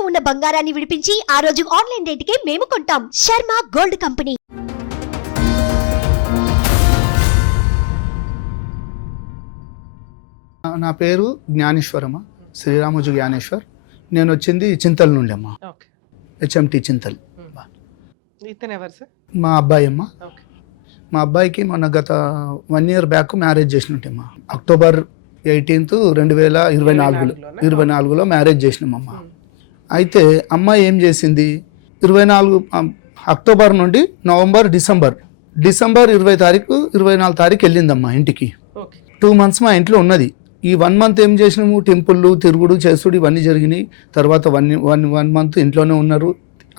తాకట్టులో ఉన్న బంగారాన్ని విడిపించి ఆ రోజు ఆన్లైన్ రేటుకే మేము కొంటాం. Sharma gold company. నా పేరు జ్ఞానేశ్వరమ్మ, శ్రీరామోజు జ్ఞానేశ్వర్. నేను వచ్చింది చింతల్ నుండి అమ్మ, హెచ్ఎంటి చింతల్. మా అబ్బాయి అమ్మ. మా అబ్బాయికి మొన్న గత 1 year బ్యాక్ మ్యారేజ్ చేసినట్టమ్మా. అక్టోబర్ 18, 2024లో మ్యారేజ్ చేసినామమ్మ. అయితే అమ్మాయి ఏం చేసింది, 24 అక్టోబర్ నుండి నవంబర్, డిసెంబర్ 20 తారీఖు 24 తారీఖు వెళ్ళిందమ్మా ఇంటికి. 2 months మా ఇంట్లో ఉన్నది. ఈ 1 month ఏం చేసినాము, టెంపుళ్ళు తిరుగుడు చేసుడు ఇవన్నీ జరిగినాయి. తర్వాత 1 month ఇంట్లోనే ఉన్నారు.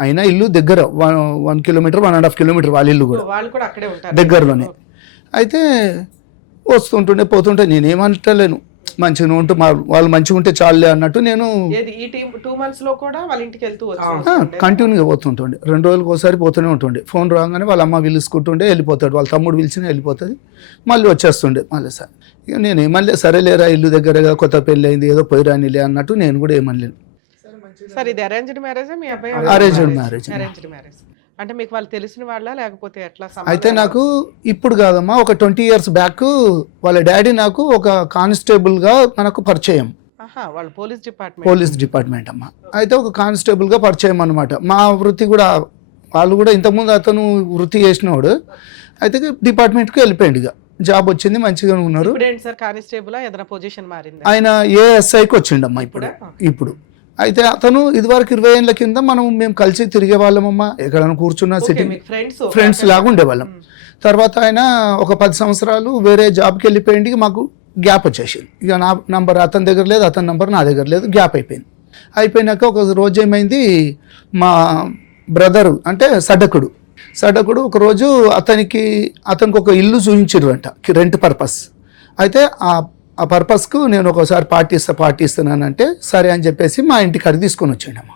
అయినా ఇల్లు దగ్గర 1 kilometer 1.5 kilometer వాళ్ళ ఇల్లు కూడా దగ్గరలోనే. అయితే వస్తుంటుండే పోతుంటే నేనేమంటలేను, మంచిగా ఉంటూ వాళ్ళు మంచిగా ఉంటే చాలులే అన్నట్టు నేను కంటిన్యూగా పోతుంటుండే. 2 రోజులకు ఒకసారి పోతూనే ఉంటుండే. ఫోన్ రాగానే వాళ్ళ అమ్మ పిలుచుకుంటుండే, వెళ్ళిపోతాడు. వాళ్ళ తమ్ముడు పిలిచినా వెళ్ళిపోతుంది, మళ్ళీ వచ్చేస్తుండే. మళ్ళీ సార్ ఇక నేను ఏమనలే, సరేలేరా ఇల్లు దగ్గరగా కొత్త పెళ్ళి అయింది ఏదో పోయి రానిలే అన్నట్టు నేను కూడా ఏమనలేను. సార్ ఇది అరేంజ్డ్ మ్యారేజ్? మీ అబ్బాయి అరేంజ్డ్ మ్యారేజ్. అరేంజ్డ్ మ్యారేజ్ అంటే మీకు వాళ్ళు తెలిసిన వాళ్ళ లేకపోతే ఎట్లా? అయితే నాకు ఇప్పుడు కాదమ్మా, ఒక 20 years బ్యాక్ వాళ్ళ డాడీ నాకు ఒక కానిస్టేబుల్గా మనకు పరిచయం. వాళ్ళు పోలీస్ డిపార్ట్మెంట్ అమ్మా. అయితే ఒక కానిస్టేబుల్గా పరిచయం అనమాట. మా వృత్తి కూడా వాళ్ళు కూడా ఇంతకుముందు అతను వృత్తి చేసినవాడు. అయితే డిపార్ట్మెంట్కి వెళ్ళిపోయింది, ఇక జాబ్ వచ్చింది, మంచిగా ఉన్నారు. ఆయన ఏఎస్ఐకి వచ్చిండమ్మా ఇప్పుడు. అయితే అతను ఇదివరకు 20 ఏళ్ళ కింద మేము కలిసి తిరిగే వాళ్ళమమ్మా. ఎక్కడైనా కూర్చున్నా సిట్టింగ్ ఫ్రెండ్స్ లాగా ఉండేవాళ్ళం. తర్వాత ఆయన ఒక 10 సంవత్సరాలు వేరే జాబ్కి వెళ్ళిపోయింది. మాకు గ్యాప్ వచ్చేసింది. ఇక నా నంబర్ అతని దగ్గర లేదు, అతని నంబర్ నా దగ్గర లేదు, గ్యాప్ అయిపోయింది. అయిపోయినాక ఒక రోజు ఏమైంది, మా బ్రదరు అంటే సడ్డకుడు ఒకరోజు అతనికి ఒక ఇల్లు చూపించారంట, రెంట్ పర్పస్. అయితే ఆ పర్పస్కు నేను ఒకసారి పార్టీస్తున్నానంటే సరే అని చెప్పేసి మా ఇంటికి అది తీసుకొని వచ్చాడమ్మా.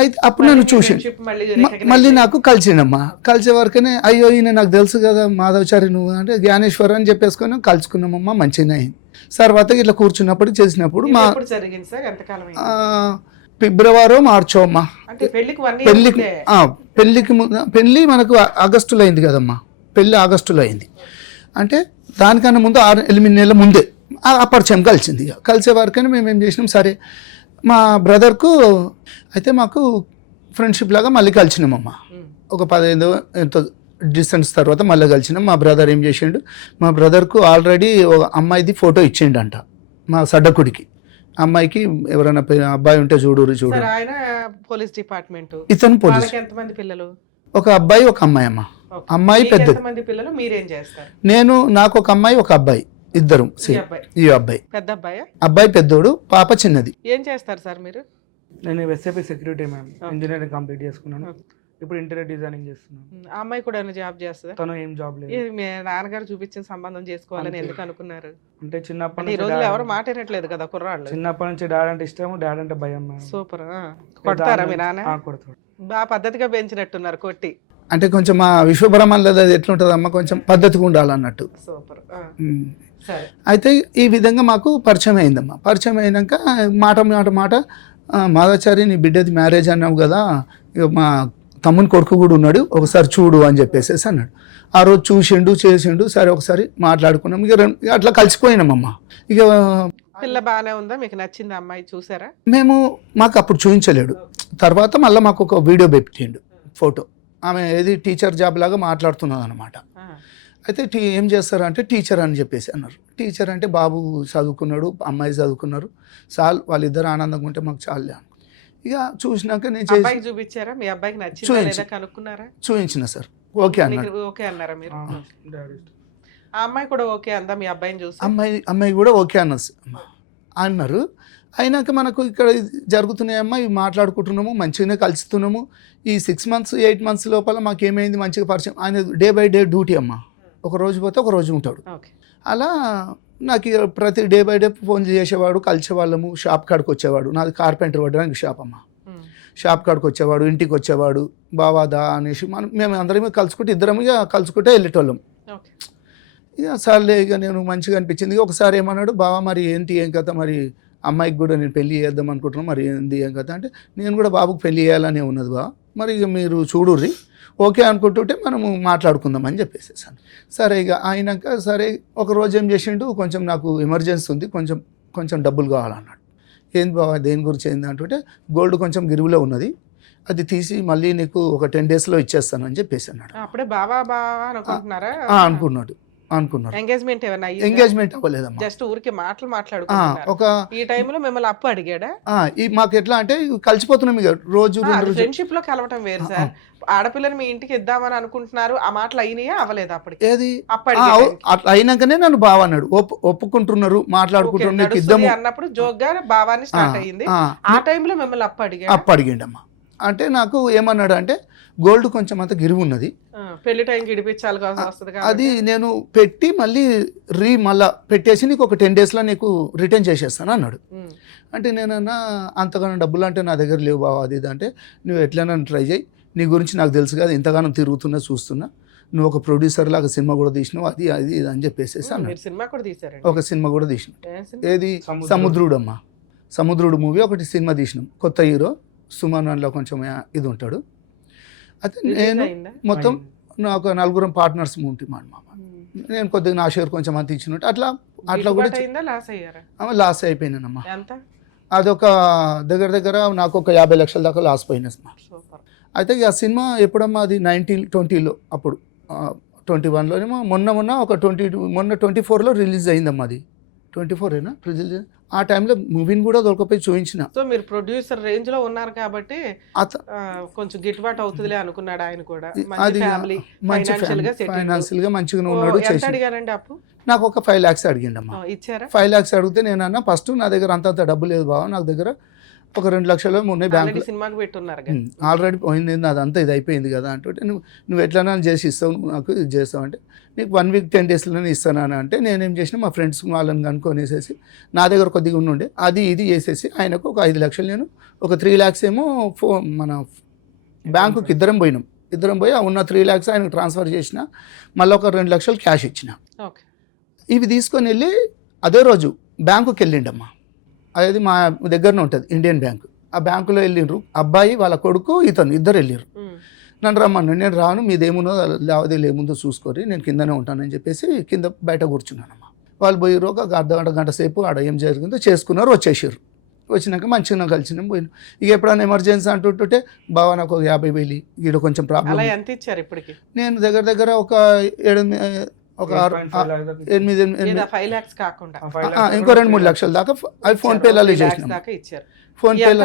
అయితే అప్పుడు నన్ను చూసి మళ్ళీ నాకు కలిసిండమ్మా. కలిసే వరకనే అయ్యో ఈయన నాకు తెలుసు కదా మాధవచారి నువ్వు అంటే జ్ఞానేశ్వర్ అని చెప్పేసుకొని కలుసుకున్నామమ్మా. మంచిగా అయింది. తర్వాత ఇట్లా కూర్చున్నప్పుడు చేసినప్పుడు మా ఫిబ్రవరి మార్చో అమ్మా పెళ్ళి మనకు ఆగస్టులో అయింది కదమ్మా. పెళ్ళి ఆగస్టులో అయింది అంటే దానికన్నా ముందు 6-8 నెలల ముందే ఆ పరిచయం కలిసింది. ఇక కలిసే వరకనే మేము ఏం చేసినాం, సరే మా బ్రదర్కు అయితే మాకు ఫ్రెండ్షిప్ లాగా మళ్ళీ కలిసినామమ్మ. ఒక 15 ఎంతో డిస్టెన్స్ తర్వాత మళ్ళీ కలిసినాం. మా బ్రదర్ ఏం చేసిండు, మా బ్రదర్కు ఆల్రెడీ ఒక అమ్మాయిది ఫోటో ఇచ్చిండంట మా సడ్డకుడికి. అమ్మాయికి ఎవరైనా అబ్బాయి ఉంటే చూడు పోలీస్ డిపార్ట్మెంట్. ఇతను పోలీస్. ఒక అబ్బాయి ఒక అమ్మాయి అమ్మ. అమ్మాయి పెద్దది. నాకు ఒక అమ్మాయి ఒక అబ్బాయి, ఇద్దరు. ఈ అబ్బాయి పెద్దోడు, పాప చిన్నది. ఏం చేస్తారు సార్ మీరు? నేను SAP security ma'am, engineering complete చేసుకున్నాను. ఇప్పుడు ఇంటీరియర్ డిజైనింగ్ చేస్తున్నాను. ఆ అమ్మాయి కూడా జాబ్ చేస్తుందా? తను ఏం జాబ్ లేదు. మీ నాన్నగారు చూపించిన సంబంధం చేసుకోవాలని ఎందుకు అనుకున్నారు? అంటే చిన్నప్పటి నుంచి ఈ రోజుల్లో ఎవరు మాట్లాడట్లేదు కదా కుర్రాళ్ళు. చిన్నప్పటి నుంచి డాడ్ అంటే ఇష్టం, డాడ్ అంటే భయం. సూపర్. కొడతారా మీ నాన్న? కొడతాడు. బాగా పద్ధతిగా పెంచినట్టున్నారు కొట్టి. అంటే కొంచెం మా విశ్వబ్రహ్మణ్లో అది ఎట్లుంటుందమ్మా, కొంచెం పద్ధతిగా ఉండాలన్నట్టు. సూపర్. అయితే ఈ విధంగా మాకు పరిచయం అయిందమ్మా. పరిచయం అయినాక మాట మాధవచారి నీ బిడ్డది మ్యారేజ్ అన్నావు కదా, ఇక మా తమ్ముని కొడుకు కూడా ఉన్నాడు, ఒకసారి చూడు అని చెప్పేసి అన్నాడు. ఆ రోజు చూసిండు చేసిండు, సరే ఒకసారి మాట్లాడుకున్నాం. ఇక అట్లా కలిసిపోయినామమ్మా. ఇక పిల్ల బాగానే ఉందా, మీకు నచ్చింది అమ్మాయి? చూసారా? మాకు అప్పుడు చూపించలేడు. తర్వాత మళ్ళీ మాకు ఒక వీడియో పెట్టిండు, ఫోటో. ఆమె ఏది టీచర్ జాబ్ లాగా మాట్లాడుతున్నది అనమాట. అయితే ఏం చేస్తారంటే టీచర్ అని చెప్పేసి అన్నారు. టీచర్ అంటే బాబు చదువుకున్నాడు, అమ్మాయి చదువుకున్నారు, చాలు వాళ్ళిద్దరు ఆనందంగా ఉంటే మాకు చాలులే. ఇక చూసినాక నేను చూపించారా? మీ అబ్బాయికి నచ్చిందా చూపించిన సార్. ఓకే అన్నారు. ఓకే అన్నారా మీరు? ఆ అమ్మాయి కూడా ఓకే అందా మీ అబ్బాయిని చూసి? అమ్మాయి కూడా ఓకే అన్నారు. అయినాక మనకు ఇక్కడ జరుగుతున్నాయమ్మా, ఇవి మాట్లాడుకుంటున్నాము, మంచిగానే కలుస్తున్నాము. ఈ 6 months 8 months లోపల మాకు ఏమైంది, మంచిగా పరిచయం. ఆయన డే బై డే డ్యూటీ అమ్మా, ఒక రోజు పోతే ఒక రోజు ఉంటాడు. అలా నాకు ప్రతి డే బై డే ఫోన్ చేసేవాడు, కలిసేవాళ్ళము. షాప్ కాడికి వచ్చేవాడు, నాది కార్పెంటర్ పడడానికి షాప్ అమ్మ. షాప్ కాడికి వచ్చేవాడు, ఇంటికి వచ్చేవాడు, బావాదా అనేసి మేము అందరం కలుసుకుంటే ఇద్దరం ఇక కలుసుకుంటే వెళ్ళేటోళ్ళం. ఇక సర్లే, ఇక నేను మంచిగా అనిపించింది. ఒకసారి ఏమన్నాడు, బావా మరి ఏంటి ఏం కథ, మరి అమ్మాయికి కూడా నేను పెళ్లి చేద్దాం అనుకుంటున్నాను, మరి ఏంది ఏం కదా అంటే నేను కూడా బాబుకి పెళ్లి చేయాలనే ఉన్నది బా, మరి ఇక మీరు చూడుర్రి, ఓకే అనుకుంటుంటే మనము మాట్లాడుకుందామని చెప్పేసేసాను. సరే ఇక అయినాక సరే ఒక రోజు ఏం చేసిండు, కొంచెం నాకు ఎమర్జెన్సీ ఉంది, కొంచెం డబ్బులు కావాలన్నాడు. ఏంది బాబా దేని గురించి ఏంది అంటుంటే గోల్డ్ కొంచెం గిరువులో ఉన్నది, అది తీసి మళ్ళీ నీకు ఒక 10 daysలో ఇచ్చేస్తాను అని చెప్పేసి అన్నాడు. అప్పుడే బావా అనుకుంటున్నారా? అనుకున్నాడు. ఎంగేజ్మెంట్ ఏమన్నా ఎంగేజ్మెంట్ అవ్వలేదమ్మా, జస్ట్ ఊరికి మాట్లాడుకుంటున్నారు. ఒక ఈ టైంలో మిమ్మల్ని అప్పు అడిగాడా? ఈ మాకు ఎట్లా అంటే కలిసిపోతున్నాం ఇక రోజు ఫ్రెండ్షిప్ లో కలవటం వేరు సార్. ఆడపిల్లని మీ ఇంటికి ఇద్దామని అనుకుంటున్నారు, ఆ మాటలు అయినాయా అవ్వలేదు అప్పటికి? ఏది అట్లా అయినాకనే నన్ను బావ అన్నాడు, ఒప్పుకుంటున్నారు మాట్లాడుకుంటున్నారు ఇద్దాము అన్నప్పుడు జోగ్గా బావాన్ని స్టార్ట్ అయ్యింది. ఆ టైంలో మిమ్మల్ని అప్పు అడిగాడమ్మా. అంటే నాకు ఏమన్నాడు అంటే గోల్డ్ కొంచెం అంత గిరివి ఉన్నది, పెళ్లి టైంకి ఇడిపించాలి వస్తుంది, అది నేను పెట్టి మళ్ళీ పెట్టేసి నీకు ఒక 10 daysలో నీకు రిటర్న్ చేసేస్తాను అన్నాడు. అంటే నేనన్నా అంతగానో డబ్బులు అంటే నా దగ్గర లేవు బావ, అది ఇది అంటే నువ్వు ఎట్లైనా ట్రై చేయి, నీ గురించి నాకు తెలుసు కదా, ఇంతగానో తిరుగుతున్నా చూస్తున్నా, నువ్వు ఒక ప్రొడ్యూసర్ లాగా సినిమా కూడా తీసినావు, అది ఇది అని చెప్పేసి అన్నాడు. సినిమా కూడా తీసారు? ఒక సినిమా కూడా తీసినాం. ఏది సముద్రుడు అమ్మా, సముద్రుడు మూవీ ఒకటి సినిమా తీసినాం, కొత్త హీరో సుమన్ లో కొంచెం ఇది ఉంటాడు. అయితే నేను మొత్తం నాకు 4 పార్ట్నర్స్ ఉంటాం అన్నమాట. నేను కొద్దిగా నా షేర్ కొంచెం అంత ఇచ్చినట్టు అట్లా కూడా లాస్ అయిపోయినానమ్మా. అదొక దగ్గర నాకు ఒక 50 లక్షల దాకా లాస్ పోయినా. అయితే ఆ సినిమా ఎప్పుడమ్మా అది 1920లో, అప్పుడు 21లోనేమో మొన్న ఒక 24లో రిలీజ్ అయిందమ్మా. అది 24ఏనా రిలీజ్? ఆ టైంలో మూవీని కూడా దొరకపోయి చూపించిన. సో మీరు ప్రొడ్యూసర్ రేంజ్ లో ఉన్నారు కాబట్టి కొంచెం గిట్టుబాటు అవుతుందిలే అనుకున్నాడు ఆయన కూడా. అది ఫైనాన్షియల్ గా మంచిగా ఉన్నాడు. అప్పు నాకు ఒక 5 lakhs అడిగిండమ్మా. ఇచ్చారా? 5 lakhs అడిగితే నేను ఫస్ట్ నా దగ్గర అంత డబ్బు లేదు బావ, నాకు దగ్గర ఒక 2 లక్షలు ఉన్నాయి బ్యాంక్, సినిమాకి పెట్టున్నారు ఆల్రెడీ పోయింది, అదంతా ఇది అయిపోయింది కదా అంటే నువ్వు ఎట్లన్నా చేసి ఇస్తావు, నువ్వు నాకు ఇది చేస్తావు అంటే నీకు 1 week 10 daysలోనే ఇస్తాను అంటే నేనేం చేసిన మా ఫ్రెండ్స్ వాళ్ళని కనుక్కొనేసేసి నా దగ్గర కొద్దిగా ఉండే అది ఇది చేసేసి ఆయనకు ఒక 5 లక్షలు, నేను ఒక 3 lakhs ఏమో మన బ్యాంకుకి ఇద్దరం పోయి ఉన్న 3 lakhs ఆయనకు ట్రాన్స్ఫర్ చేసిన, మళ్ళీ ఒక 2 లక్షలు క్యాష్ ఇచ్చిన. ఇవి తీసుకొని వెళ్ళి అదే రోజు బ్యాంకుకి వెళ్ళిండమ్మా. అది మా దగ్గరనే ఉంటుంది ఇండియన్ బ్యాంక్. ఆ బ్యాంకులో వెళ్ళిండ్రు, అబ్బాయి వాళ్ళ కొడుకు ఇద్దరు వెళ్ళిర్రు. నన్ను రమ్మన్నాడు, నేను రాను, మీదేముందో లావాదేవీలు ఏముందో చూసుకోరి, నేను కిందనే ఉంటానని చెప్పేసి కింద బయట కూర్చున్నానమ్మా. వాళ్ళు పోయిర్రు, ఒక గంట సేపు ఆడ ఏం జరిగిందో చేసుకున్నారు, వచ్చేసారు. వచ్చినాక మంచిగా కలిసినాం, పోయినాం. ఇక ఎప్పుడైనా ఎమర్జెన్సీ అంటుంటే బావ నాకు 50,000 ఈడ కొంచెం ప్రాబ్లం. నేను దగ్గర ఒక 8 lakhs కాకుండా ఇంకో 2-3 లక్షల దాకా అవి ఫోన్ పేలలో చేసినాం. ఫోన్ పేలో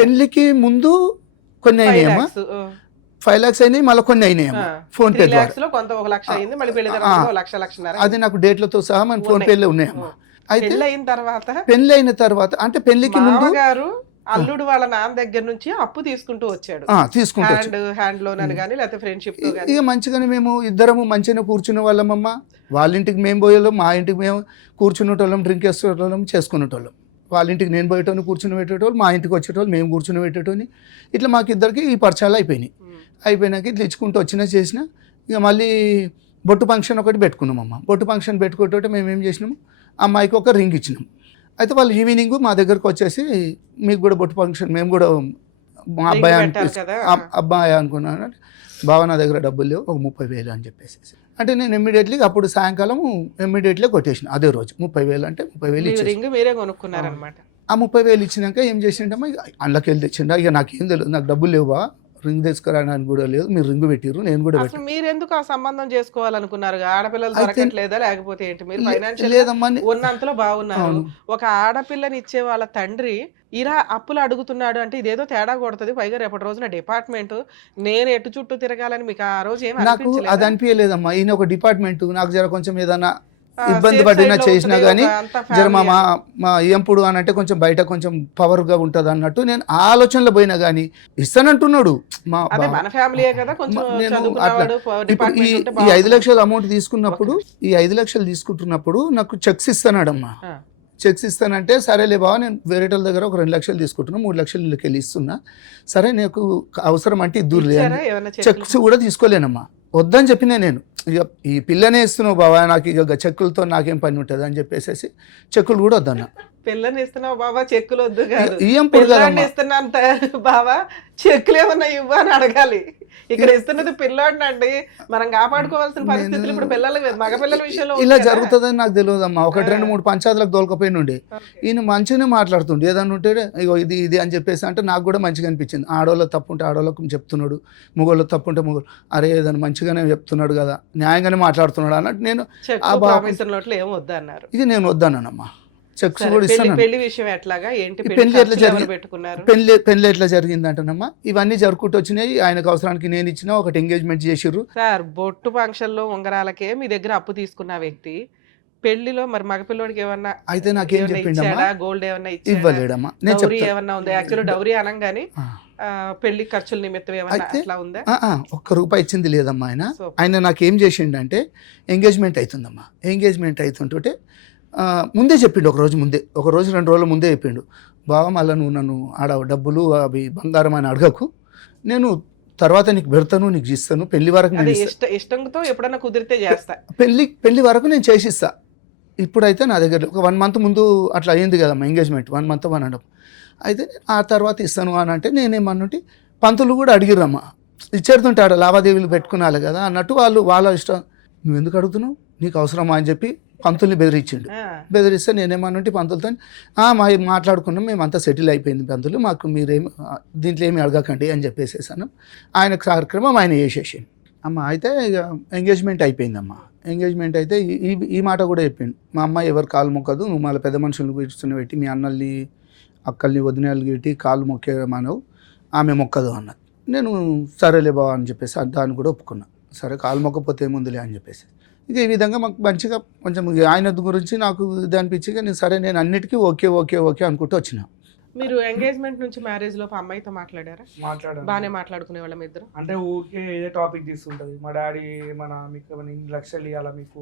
పెళ్లికి ముందు కొన్ని అయినాయమ్మా, 5 lakhs అయినాయి, మళ్ళీ కొన్ని అయినాయమ్మా ఫోన్ పే ద్వారా. అది నాకు డేట్లతో సహా మన ఫోన్ పేలో ఉన్నాయమ్మా. అయితే పెళ్లి అయిన తర్వాత అంటే పెళ్లికి ముందు అల్లుడు వాళ్ళ నాన్న దగ్గర నుంచి అప్పు తీసుకుంటూ వచ్చాడు, హ్యాండ్ లోన్ అని కానీ లేకపోతే ఫ్రెండ్షిప్. ఇక మంచిగానే మేము ఇద్దరము మంచిగా కూర్చునే వాళ్ళమమ్మ. వాళ్ళ ఇంటికి మేము పోయేవాళ్ళం, మా ఇంటికి మేము కూర్చునేటోళ్ళం, డ్రింక్ వేసేటోళ్ళం, చేసుకునేటోళ్ళం. వాళ్ళ ఇంటికి నేను పోయేటోని కూర్చుని పెట్టేటోళ్ళు, మా ఇంటికి వచ్చేటోళ్ళు, మేము కూర్చుని పెట్టేటోని. ఇట్లా మాకు ఇద్దరికి ఈ పరిచయాలు అయిపోయినాక ఇట్లా ఇచ్చుకుంటూ చేసిన. ఇక మళ్ళీ బొట్టు ఫంక్షన్ ఒకటి పెట్టుకున్నామమ్మ. బొట్టు ఫంక్షన్ పెట్టుకుంటే మేము ఏం చేసినాము, అమ్మాయికి ఒక రింగ్ ఇచ్చినాము. అయితే వాళ్ళు ఈవినింగ్ మా దగ్గరకు వచ్చేసి మీకు కూడా బొట్టు ఫంక్షన్, మేము కూడా మా అబ్బాయి అనుకున్నాను. బావ నా దగ్గర డబ్బులు లేవు, ఒక 30,000 అని చెప్పేసి అంటే నేను ఇమ్మీడియట్లీ అప్పుడు సాయంకాలం కొట్టేసిన. అదే రోజు 30,000 అంటే 30,000 ఆ 30,000 ఇచ్చినాక ఏం చేసిండమ్మా, అందులోకి వెళ్ళి తెచ్చిండ. ఇక నాకేం తెలియదు, నాకు డబ్బులు లేవా, రింగ్ తెచ్చుకోవడానికి కూడా లేదు, మీరు రింగ్ పెట్టిర్రు, నేను కూడా పెట్టాను. మీరు ఎందుకు ఆ సంబంధం చేసుకోవాలనుకున్నారు? ఆడపిల్లలు దొరకట్లేదా లేకపోతే ఏంటి? మీరు ఫైనాన్షియల్ ఉన్నంతలో బాగున్నారు. ఒక ఆడపిల్లని ఇచ్చే వాళ్ళ తండ్రి ఇలా అప్పులు అడుగుతున్నాడు అంటే ఇదేదో తేడా కొడుతుంది. పైగా రేపటి రోజున డిపార్ట్మెంట్ నేను ఎటు చుట్టూ తిరగాలని మీకు ఆ రోజు ఏమి నాకు అది అనిపించలేదమ్మా. ఈయన ఒక డిపార్ట్మెంట్, నాకు జర కొంచెం ఏదైనా ఇబ్బంది పడినా చేసినా కానీ జర మా ఎంపుడు అని అంటే కొంచెం బయట కొంచెం పవర్గా ఉంటుంది అన్నట్టు నేను ఆలోచనలో పోయినా కానీ ఇస్తానంటున్నాడు. ఈ 5 లక్షల అమౌంట్ తీసుకున్నప్పుడు, ఈ 5 లక్షలు తీసుకుంటున్నప్పుడు నాకు చెక్స్ ఇస్తున్నాడమ్మా. చెక్స్ ఇస్తానంటే సరేలే బావ, నేను వేరే వాళ్ళ దగ్గర ఒక 2 లక్షలు తీసుకుంటున్నా, 3 లక్షలు వెళ్ళి ఇస్తున్నా, సరే నీకు అవసరం అంటే ఇద్దరు లేదు, చెక్స్ కూడా తీసుకోలేనమ్మా, వద్దని చెప్పినా నేను. ఇక ఈ పిల్లనే ఇస్తున్నావు బావా, నాకు ఇక చెక్కులతో నాకేం పని ఉంటుంది అని చెప్పేసి చెక్కులు కూడా వద్దన్నా. పిల్లని ఇస్తున్నావు బాబా, చెక్కులు వద్దు కాదు, ఇయ్యం పిల్లాన్ని పొడుగు ఇస్తున్నాను బాబా, చెక్కులు ఏమన్నా ఇవ్వ అని అడగాలి. ఇక్కడ ఇస్తున్నది పిల్లాడిని అండి, మనం కాపాడుకోవాల్సిన పరిస్థితులు ఇప్పుడు పిల్లల మగపిల్లల విషయంలో ఇలా జరుగుతుందని నాకు తెలియదమ్మా. 1-2-3 పంచాయతీలకు దొరకపోయినుండి ఈయన మంచిగానే మాట్లాడుతుండే, ఏదన్నా ఉంటే ఇగో ఇది ఇది అని చెప్పేసి అంటే నాకు కూడా మంచిగా అనిపించింది. ఆడవాళ్ళకి తప్పు ఉంటే ఆడవాళ్ళకు చెప్తున్నాడు, మొగోళ్ళకి తప్పు ఉంటే మొగోళ్ళు అరే ఏదైనా మంచిగానే చెప్తున్నాడు కదా, న్యాయంగానే మాట్లాడుతున్నాడు అన్నట్టు నేను ఏం వద్దు అన్నారు. ఇది నేను వద్దన్నానమ్మా. చెక్స్ కూడా ఇస్తాను. పెళ్లి విషయం ఎట్లాగా ఏంటి, పెళ్లి ఎట్లా జరిగింది, పెట్టుకున్నారు పెళ్లి ఎట్లా జరిగింది అంటేనమ్మా, ఇవన్నీ జరుపుకుంటూ వచ్చినాయి. ఆయనకు అవసరానికి నేను ఇచ్చిన ఒకటి ఎంగేజ్మెంట్ చేసిర్రు సార్. బొట్టు ఫంక్షన్ లో ఉంగరాలకే మీ దగ్గర అప్పు తీసుకున్న వ్యక్తి పెళ్లిలో మరి మగపిల్లోడికి ఏమన్నా అయితే నాకేం చెప్పిండమ్మా, గోల్డ్ ఏమన్నా ఇవ్వలేడమ్మా. నేను డౌరీ ఏమన్నా ఉందా? యాక్చువల్లీ డౌరీ అనగానే పెళ్లి ఖర్చుల నిమిత్తం ఏమన్నా అట్లా ఉందా? ₹1 ఇచ్చింది లేదమ్మా. ఆయన నాకేం చేసిండంటే ఎంగేజ్మెంట్ అవుతుందమ్మా, ఎంగేజ్మెంట్ అవుతుంటే ముందే చెప్పిండు, ఒక రోజు 2 రోజుల ముందే చెప్పిండు, బాగా మళ్ళీ నువ్వు నన్ను ఆడ డబ్బులు అవి బంగారం అని అడగకు, నేను తర్వాత నీకు పెడతాను, నీకు ఇస్తాను, పెళ్లి వరకు నేను ఇష్టంతో ఎప్పుడన్నా కుదిరితే చేస్తా, పెళ్లి వరకు నేను చేసిస్తా. ఇప్పుడైతే నా దగ్గర ఒక 1 మంత్ ముందు అట్లా అయింది కదమ్మా ఎంగేజ్మెంట్, 1 మంత్ 1.5 అయితే ఆ తర్వాత ఇస్తాను అని అంటే నేనేమన్నంటే పంతులు కూడా అడిగిరమ్మా, ఇచ్చేరుతుంటే ఆడ లావాదేవీలు పెట్టుకున్నాలి కదా అన్నట్టు వాళ్ళ ఇష్టం, నువ్వు ఎందుకు అడుగుతున్నావు, నీకు అవసరమా అని చెప్పి పంతుల్ని బెదిరించిండు. బెదిరిస్తే నేనేమన్నంటే పంతులతో మాట్లాడుకున్నాం, మేమంతా సెటిల్ అయిపోయింది పంతులు, మాకు మీరేమి దీంట్లో ఏమి అడగకండి అని చెప్పేసేసాను. ఆయన కార్యక్రమం ఆయన చేసేసిండు అమ్మ. అయితే ఇక ఎంగేజ్మెంట్ అయిపోయిందమ్మా. ఎంగేజ్మెంట్ అయితే ఈ మాట కూడా చెప్పిండు, మా అమ్మాయి ఎవరు కాలు మొక్కదు, నువ్వు మళ్ళీ పెద్ద మనుషులను కూర్చుని పెట్టి మీ అన్నల్ని అక్కల్ని వదినలు పెట్టి కాలు మొక్కేమానవు, ఆమె మొక్కదు అన్నది. నేను సరేలే బావ అని చెప్పేసి దాన్ని కూడా ఒప్పుకున్నా. సరే కాలు మొక్కపోతే ఏముందిలే అని చెప్పేసి ఇక ఈ విధంగా మాకు మంచిగా కొంచెం ఆయన గురించి నాకు ఇది అనిపించి నేను సరే నేను అన్నిటికీ ఓకే ఓకే ఓకే అనుకుంటూ వచ్చిన. మీరు ఎంగేజ్మెంట్ నుంచి మ్యారేజ్ లోపు అమ్మాయితో మాట్లాడారా? మాట్లాడారు, బాగానే మాట్లాడుకునే వాళ్ళ ఇద్దరు. అంటే ఊరికే ఏదో టాపిక్ తీసుకుంటది, మా డాడీ మీకు 2 లక్షలు ఇవ్వాలా, మీకు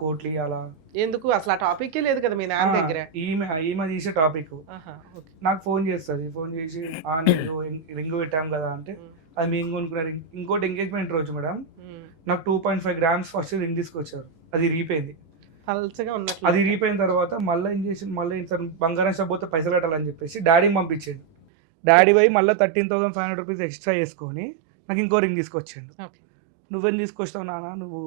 కోట్లు ఇవ్వాలా, ఎందుకు అసలు ఆ టాపిక్ లేదు కదా మీ నాన్న దగ్గర. ఈమె తీసే టాపిక్ నాకు ఫోన్ చేస్తుంది, ఫోన్ చేసి రింగ్ పెట్టాం కదా అంటే అది మేము కొనుక్కున్నారు. ఇంకోటి ఎంగేజ్మెంట్ రోజు మేడం నాకు 2.5 grams ఫస్ట్ రింగ్ తీసుకొచ్చారు, అది రీపోయింది. అది రీపోయిన తర్వాత మళ్ళీ ఏం చేసి మళ్ళీ బంగారం షాప్ పోతే పైసలు కట్టాలని చెప్పేసి డాడీని పంపించాడు. డాడీ పోయి మళ్ళీ 13,500 రూపీస్ ఎక్స్ట్రా చేసుకొని నాకు ఇంకో రింగ్ తీసుకొచ్చాడు. నువ్వేం తీసుకొచ్చావు నాన్న, నువ్వు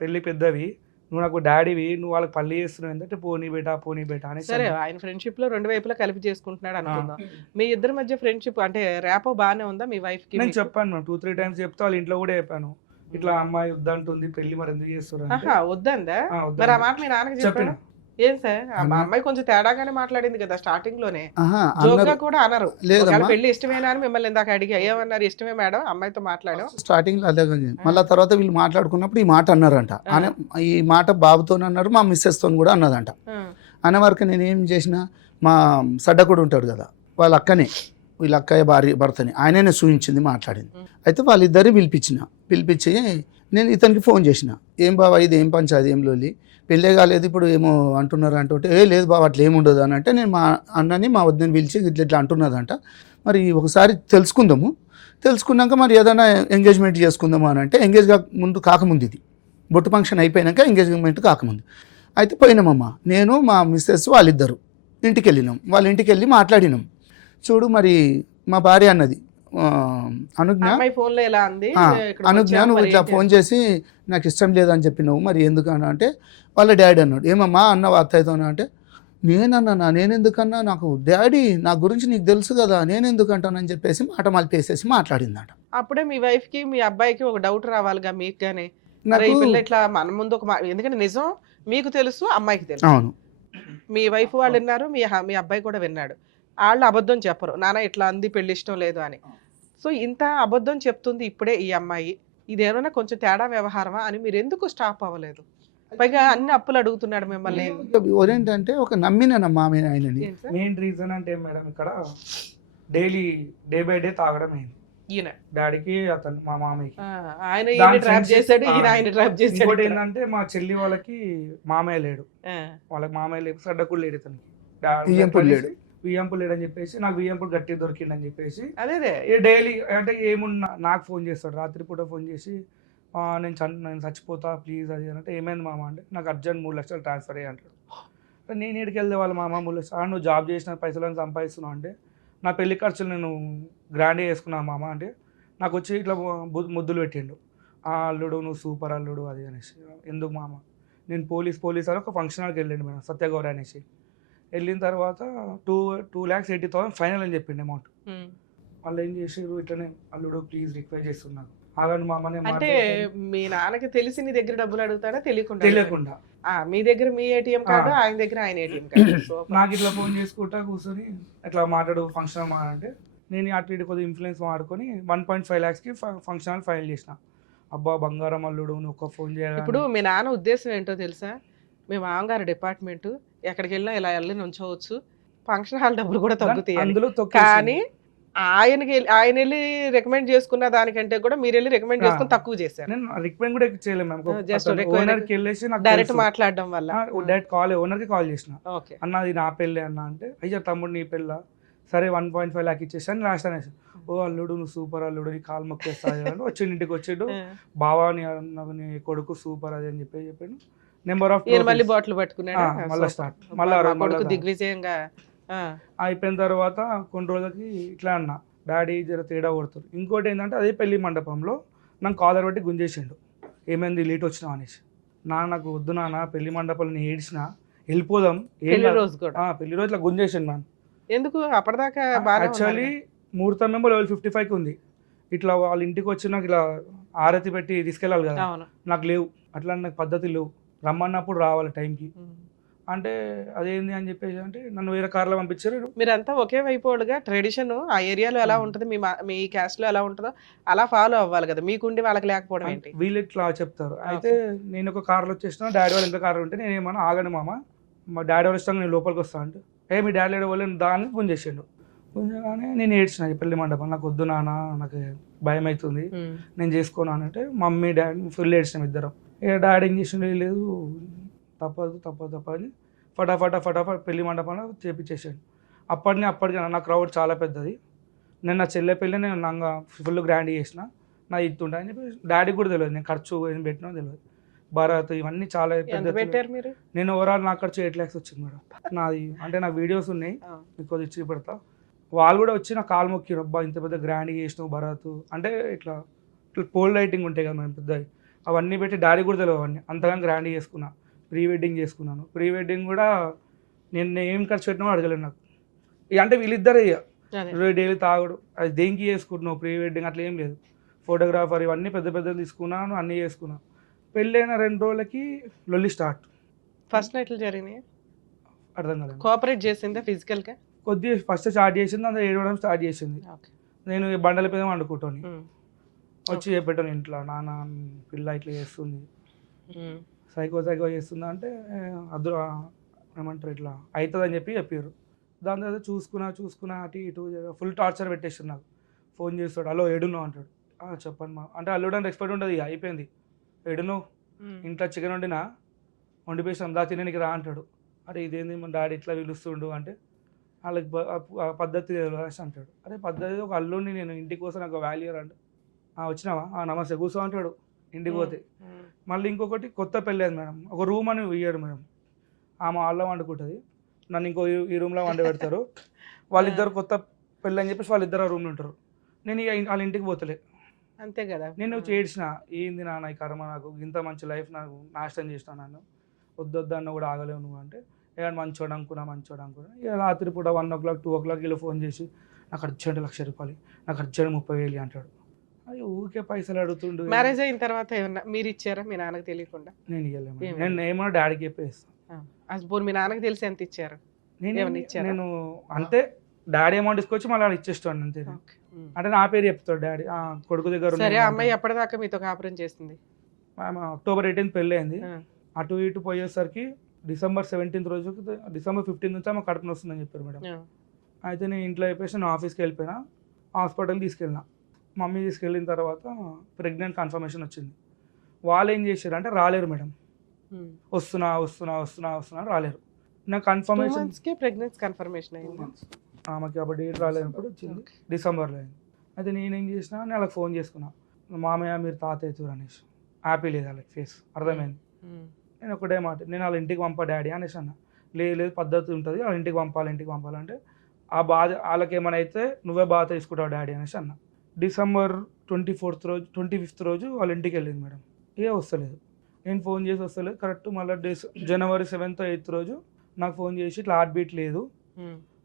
పెళ్ళి పెద్దవి, నువ్వు నాకు డాడీవి, నువ్వు వాళ్ళకి పల్లి చేస్తున్నావు ఏంటంటే పోనీ బేటా అని. సరే ఆయన ఫ్రెండ్షిప్ లో 2 వైపులా కలిపి చేసుకుంటున్నాడు అనుకుందాం. మీ ఇద్దరి మధ్య ఫ్రెండ్షిప్ అంటే ర్యాపో బాగానే ఉందా మీ వైఫ్ కి? నేను చెప్పాను 2-3 times చెప్తే వాళ్ళ ఇంట్లో కూడా చెప్పాను, ఇట్లా అమ్మాయి వద్దంటుంది, పెళ్లి మరి ఎందుకు చేస్తున్నారు వద్దందా? మరి ఆ మాట మీ నాన్నకి చెప్పాను. ఏం సార్ మా అమ్మాయి కొంచెం తేడాగానే మాట్లాడింది కదా స్టార్టింగ్ లోనే, జోక్గా కూడా అనరు పెళ్లి ఇష్టమేనా అని మిమ్మల్ని ఇందాక అడిగి ఏమన్నారు, ఇష్టమే మేడం అమ్మాయితో మాట్లాడాం స్టార్టింగ్ లో. అదే మళ్ళీ తర్వాత వీళ్ళు మాట్లాడుకున్నప్పుడు ఈ మాట అన్నారంట, ఈ మాట బాబుతో అన్నారు, మా మిస్సెస్ తో కూడా అన్నదంట. అనే వరకు నేను ఏం చేసిన, మా సడ్డకుడు ఉంటాడు కదా వాళ్ళ అక్కనే, వీళ్ళ అక్కయ్య భర్తని ఆయననే చూపించింది, మాట్లాడింది. అయితే వాళ్ళిద్దరిని పిలిపించి నేను ఇతనికి ఫోన్ చేసిన, ఏం బాబా ఇది ఏం పంచాది, ఏం లోలి, పెళ్ళే కాలేదు ఇప్పుడు ఏమో అంటున్నారు అంటుంటే, లేదు బాబా అట్లా ఏముండదు అని అంటే, నేను మా అన్నని మా వద్దని పిలిచి ఇట్లా అంటున్నదంట, మరి ఒకసారి తెలుసుకున్నాక మరి ఏదైనా ఎంగేజ్మెంట్ చేసుకుందాము అని అంటే, కాకముందు ఇది బొట్టు ఫంక్షన్ అయిపోయినాక ఎంగేజ్మెంట్ కాకముందు అయితే పోయినామమ్మా. నేను మా మిస్సెస్ వాళ్ళిద్దరు ఇంటికి వెళ్ళినాం, వాళ్ళ ఇంటికి వెళ్ళి మాట్లాడినాం. చూడు మరి మా భార్య అన్నది అనుజ్ఞ నువ్వు ఇట్లా ఫోన్ చేసి నాకు ఇష్టం లేదని చెప్పినావు, మరి ఎందుకన్నా అంటే వాళ్ళ డాడీ అన్నాడు, ఏమమ్మా అన్నవా అత్తయ్యతో అంటే, నేనన్నా నేనెందుకన్నా, నాకు డాడీ నా గురించి నీకు తెలుసు కదా, నేనెందుకంటానని చెప్పేసి మాట మలిపేసేసి మాట్లాడిందట. అప్పుడే మీ వైఫ్ కి మీ అబ్బాయికి ఒక డౌట్ రావాలిగా మీకు గానీ, ఇట్లా మన ముందు ఒక ఎందుకంటే నిజం మీకు తెలుసు అమ్మాయికి తెలుసు. అవును, మీ వైఫ్ వాళ్ళు విన్నారు, మీ అబ్బాయి కూడా విన్నాడు. వాళ్ళు అబద్ధం చెప్పరు, నాన్న ఇట్లా అంది పెళ్లి ఇష్టం లేదు అని. సో ఇంత అబద్ధం చెప్తుంది ఇప్పుడే ఈ అమ్మాయి, ఇదేమైనా కొంచెం తేడా వ్యవహారమా అని మీరు ఎందుకు స్టాప్ అవ్వలేదు? పైగా అన్ని అప్పులు అడుగుతున్నాడు మిమ్మల్ని. ఏంటంటే ఒక నమ్మినమ్మా ఆయనని. మెయిన్ రీజన్ అంటే మేడం ఇక్కడ డే బై డే తాగడం అయింది ఈయన డాడీకి, అతను మా మామయ్యకి. ఆయన ట్రాప్ చేశాడు, ఈయన ఆయన ట్రాప్ చేశాడు. ఇంకోటి ఏంటంటే మా చెల్లి వాళ్ళకి మామయ్య లేడు, వాళ్ళకి మామయ్య లేడు, సడ్డకుడు లేడు, ఇతనికి వియ్యంపులు లేడని చెప్పేసి నాకు వియ్యంపులు గట్టి దొరికిండని చెప్పేసి అదే డైలీ అంటే ఏమున్నా నాకు ఫోన్ చేస్తాడు, రాత్రిపూట ఫోన్ చేసి నేను చచ్చిపోతా ప్లీజ్ అది అంటే ఏమైంది మామ అంటే నాకు అర్జెంట్ 3 లక్షలు ట్రాన్స్ఫర్ అయ్యి అంటాడు. నేను ఎక్కడికి వెళ్తే వాళ్ళ మామ 3 లక్షలు నువ్వు జాబ్ చేసిన పైసలను సంపాదిస్తున్నావు అంటే నా పెళ్లి ఖర్చులు నేను గ్రాండ్గా చేసుకున్నాను మామ అంటే నాకు వచ్చి ఇట్లా ముద్దులు పెట్టిండు, అల్లుడు నువ్వు సూపర్ అల్లుడు అది అనేసి. ఎందుకు మామ నేను పోలీస్ అని ఒక ఫంక్షన్ హాల్కి వెళ్ళండి మేడం సత్యగౌర అనేసి. వెళ్ళిన తర్వాత 2,80,000 ఫైనల్ అని చెప్పిండు అమౌంట్. వాళ్ళు ఏం చేసారు ఇట్లనే అల్లుడు ప్లీజ్ రిక్వెస్ట్ చేస్తున్నాను ఆగండి మామనే. అంటే మీ నాన్నకి తెలిసి నీ దగ్గర డబ్బులు అడుగుతాడా తెలియకుండా? మీ దగ్గర మీ ఏటీఎం కార్డు, ఆయన దగ్గర ఆయన ఏటీఎం కార్డు. నాకు ఇట్లా ఫోన్ చేసుకుంటా కూర్చొని ఇట్లా మాట్లాడు ఫంక్షన్ హాల్ అంటే నేను అటు ఇటు కొద్దిగా ఇన్ఫ్లుయెన్స్ వాడుకొని 1.5 lakhsకి ఫంక్షన్ హాల్ ఫైల్ చేసిన. అబ్బా బంగారం అల్లుడు నువ్వు ఒక్క ఫోన్ చేయాలి. ఇప్పుడు మీ నాన్న ఉద్దేశం ఏంటో తెలుసా? మీ మామగారు డిపార్ట్మెంట్ ఎక్కడికి వెళ్ళినా ఇలా వెళ్ళి నుంచోవచ్చు, ఫంక్షన్ హాల్ డబ్బులు కూడా తగ్గుతాయి అందులో. కానీ ఆయన వెళ్ళి రికమెండ్ చేసుకున్న దానికంటే కూడా మీరు వెళ్ళి రికమెండ్ చేసుకుని తక్కువ చేశారు. నేను రికమెండ్ కూడా చేయలేము, జస్ట్ ఓనర్కి వెళ్ళేసి డైరెక్ట్ మాట్లాడడం వల్ల డైరెక్ట్ ఓనర్కి కాల్ చేసిన. అన్న అది నా పెళ్ళి అన్న అంటే అయ్యా తమ్ముడు నీ పెళ్ళ, సరే 1.5 lakh ఇచ్చేసాను లాస్ట్ అనేసి. ఓ అల్లుడు నువ్వు సూపర్ అల్లుడు నీ కాలు మొక్కేస్తాను అంటే వచ్చిండు, ఇంటికి వచ్చిండు బావా నీ కొడుకు సూపర్ అది అని చెప్పాడు. నెంబర్ ఆఫ్ మళ్ళీ బాటిల్ పట్టుకున్నాడు, మళ్ళీ స్టార్ట్ మళ్ళీ దిగ్విజయంగా అయిపోయిన తర్వాత కొన్ని రోజులకి ఇట్లా అన్న డాడీ జర తేడా కొడుతారు. ఇంకోటి ఏంటంటే అదే పెళ్లి మండపంలో నాకు కాలర్ బట్టి గుంజేసిండు, ఏమైంది లేట్ వచ్చినావు అనేసి. నాకు వద్దు నాన్న పెళ్లి మండపంలో నేను ఏడ్చిన వెళ్ళిపోదాం పెళ్లి రోజు ఇట్లా గుంజేసిండు మ్యామ్. ఎందుకు అప్పటిదాకా యాక్చువల్లీ ముహూర్తం మేము level 55కి ఉంది. ఇట్లా వాళ్ళ ఇంటికి వచ్చి నాకు ఇలా ఆరతి పెట్టి తీసుకెళ్ళాలి కదా, నాకు లేవు అట్లా నాకు పద్ధతి లేవు, రమ్మన్నప్పుడు రావాలి టైంకి అంటే అదేంది అని చెప్పేసి అంటే నన్ను వేరే కార్లో పంపించారు. మీరంతా ఒకే వైపుగా ట్రెడిషన్ ఆ ఏరియాలో ఎలా ఉంటుంది, మీ క్యాస్ట్ లో ఎలా ఉంటుందో అలా ఫాలో అవ్వాలి కదా, మీకుండి వాళ్ళకి లేకపోవడం ఏంటి? వీళ్ళు ఇట్లా చెప్తారు. అయితే నేను ఒక కార్లో వచ్చేసిన, డాడీ వాళ్ళు ఇంకా కార్లో ఉంటే నేను ఏమన్నా ఆగండి మామ మా డాడీ వాళ్ళు ఇష్టంగా నేను లోపలికి వస్తా అంటే మీ డాడీ వాళ్ళు దాన్ని గుంజేసిండు. గుంజగానే నేను ఏడ్చిన పెళ్లి మండపం నాకు వద్దు నాన్న నాకు భయం అవుతుంది నేను చేసుకోను అంటే మమ్మీ డాడీ ఫుల్ ఏడ్చినాం ఇద్దరం. డాడీ ఏం చేసిండు లేదు తప్పదు అని ఫటాఫట్ పెళ్లి మండపంలో చేపించేసాడు. అప్పటికి నా క్రౌడ్ చాలా పెద్దది, నేను నా చెల్లె పెళ్ళి నేను నాకు ఫుల్ గ్రాండ్ చేసిన, నా ఇస్తుంటా అని చెప్పి డాడీకి కూడా తెలియదు నేను ఖర్చు ఏం పెట్టినా తెలియదు. భారత్ ఇవన్నీ చాలా పెద్ద. నేను ఓవరాల్ నాకు ఖర్చు 8 lakhs వచ్చింది మేడం. నాది అంటే నా వీడియోస్ ఉన్నాయి మీకు కొద్దిగా ఇచ్చి పెడతా. వాళ్ళు కూడా వచ్చి నా కాలు మొక్కిరు, అబ్బా ఇంత పెద్ద గ్రాండ్గా చేసినావు భరత్ అంటే ఇట్లా పోల్ లైటింగ్ ఉంటాయి కదా మేము పెద్దవి అవన్నీ పెట్టి డాడీ కూడా తెలియదు అవన్నీ అంతగా గ్రాండ్గా చేసుకున్నా. ప్రీ వెడ్డింగ్ చేసుకున్నాను. ప్రీ వెడ్డింగ్ కూడా నేను ఏం ఖర్చు పెట్టినా అడగలేదు నాకు. అంటే వీళ్ళిద్దరే డైలీ తాగుడు అది దేనికి చేసుకుంటున్నావు ప్రీ వెడ్డింగ్ అట్లా ఏం లేదు. ఫోటోగ్రాఫర్ ఇవన్నీ పెద్ద తీసుకున్నాను, అన్నీ చేసుకున్నాను. పెళ్ళైన 2 రోజులకి లొల్లి స్టార్ట్. ఫస్ట్ నైట్లు జరిగినాయి అర్థం కాలేదు. కోఆపరేట్ చేసిందా ఫిజికల్గా? కొద్దిగా ఫస్ట్ స్టార్ట్ చేసింది, అందులో ఏడవడం స్టార్ట్ చేసింది. నేను బండల మీద వండుకుంటాను, వచ్చి చెప్పాను ఇంట్లో నాన్న పిల్ల ఇట్లా చేస్తుంది సైకో చేస్తుందా అంటే అదు ఏమంటారు ఇట్లా అవుతుందని చెప్పారు. దాని తర్వాత చూసుకున్నా అటు ఇటు ఫుల్ టార్చర్ పెట్టేస్తాడు. నాకు ఫోన్ చేస్తాడు, హలో ఎడునో అంటాడు. చెప్పండి మా అంటే అల్లుడు అని రెస్పెక్ట్ ఉంటుంది, అయిపోయింది. ఎడునో ఇంట్లో చికెన్ వండిపోయిస్తాం దా తినడానికి రా అంటాడు. అరే ఇదేంది మన డాడీ ఇట్లా పిలుస్తుండు అంటే వాళ్ళకి పద్ధతి అంటాడు. అరే పద్ధతి ఒక అల్లుడిని నేను ఇంటికి కోసం నాకు వాల్యూ అంటే వచ్చినావా నమస్తే కూర్చో అంటాడు ఇంటికి పోతే. మళ్ళీ ఇంకొకటి కొత్త పెళ్ళి అయింది మేడం, ఒక రూమ్ అని ఇయ్యాడు మేడం. ఆమె వాళ్ళ వండుకుంటుంది, నన్ను ఇంకో ఈ రూమ్లో వండి పెడతారు. వాళ్ళిద్దరు కొత్త పెళ్ళి అని చెప్పేసి వాళ్ళిద్దరు ఆ రూమ్లో ఉంటారు. నేను వాళ్ళ ఇంటికి పోతలే అంతే కదా. నేను చేసిన ఏంది నాన్న ఈ కర్మ, నాకు ఇంత మంచి లైఫ్ నాకు నాశనం చేసిన, నన్ను వద్దొద్దన్న కూడా ఆగలేవు నువ్వు అంటే ఏమన్నా మంచోడు అనుకున్నా. ఇక రాత్రి పూట 1 o'clock 2 o'clock వీళ్ళు ఫోన్ చేసి నాకు అర్జెంట్ 1,00,000 రూపాయలు, నాకు అర్జెంట్ 30,000 అంటాడు. అది ఊరికే పైసలు అడుగుతుండు. మ్యారేజ్ అయిన తర్వాత ఏమన్నా మీరు ఇచ్చారా మీ నాన్నకి తెలియకుండా? నేను ఇవ్వలేము, నేను ఏమన్నా డాడీకి చెప్పేస్తాను. మీ నాన్నకి తెలిసి ఎంత ఇచ్చారు? నేను అంతే డాడీ అమౌంట్ తీసుకొచ్చి మళ్ళీ ఇచ్చేస్తాను అంతే. అంటే నా పేరు చెప్తాడు డాడీ కొడుకు దగ్గర. సరే అమ్మాయి ఎప్పటిదాకా మీతో కాపురం చేస్తుంది? October 18th పెళ్ళి అయింది. అటు ఇటు పోయేసరికి December 17th రోజుకి December 15th నుంచి ఆమె కడుపున వస్తుందని చెప్పారు మేడం. అయితే నేను ఇంట్లో అయిపోయి నేను ఆఫీస్కి వెళ్ళిపోయినా, హాస్పిటల్కి తీసుకెళ్ళినా. మమ్మీ తీసుకెళ్ళిన తర్వాత ప్రెగ్నెంట్ కన్ఫర్మేషన్ వచ్చింది. వాళ్ళు ఏం చేశారు అంటే రాలేరు మేడం, వస్తున్నా రాలేరు. నాకు కన్ఫర్మేషన్ ప్రెగ్నెన్సీ కన్ఫర్మేషన్ అయింది. ఆమెకి అప్పుడు డేట్ రాలేనప్పుడు వచ్చింది, డిసెంబర్లో అయింది. అయితే నేనేం చేసినా నేను వాళ్ళకి ఫోన్ చేసుకున్నా, మామయ్య మీరు తాత అవుతారు అనేసి. హ్యాపీ లేదు వాళ్ళకి ఫేస్, అర్థమైంది. నేను ఒకటే మాట, నేను వాళ్ళ ఇంటికి పంపా డాడీ అనేసి అన్న. లేదు పద్ధతి ఉంటుంది, వాళ్ళ ఇంటికి పంపాలంటే ఆ బాధ వాళ్ళకి ఏమైనా అయితే నువ్వే బాధ తీసుకుంటావు డాడీ అనేసి అన్న. డిసెంబర్ 25th రోజు వాళ్ళ ఇంటికి వెళ్ళింది మేడం. వస్తలేదు, నేను ఫోన్ చేసి వస్తలేదు. కరెక్ట్ మళ్ళీ జనవరి 7th 8th రోజు నాకు ఫోన్ చేసి ఇట్లా హార్ట్ బీట్ లేదు,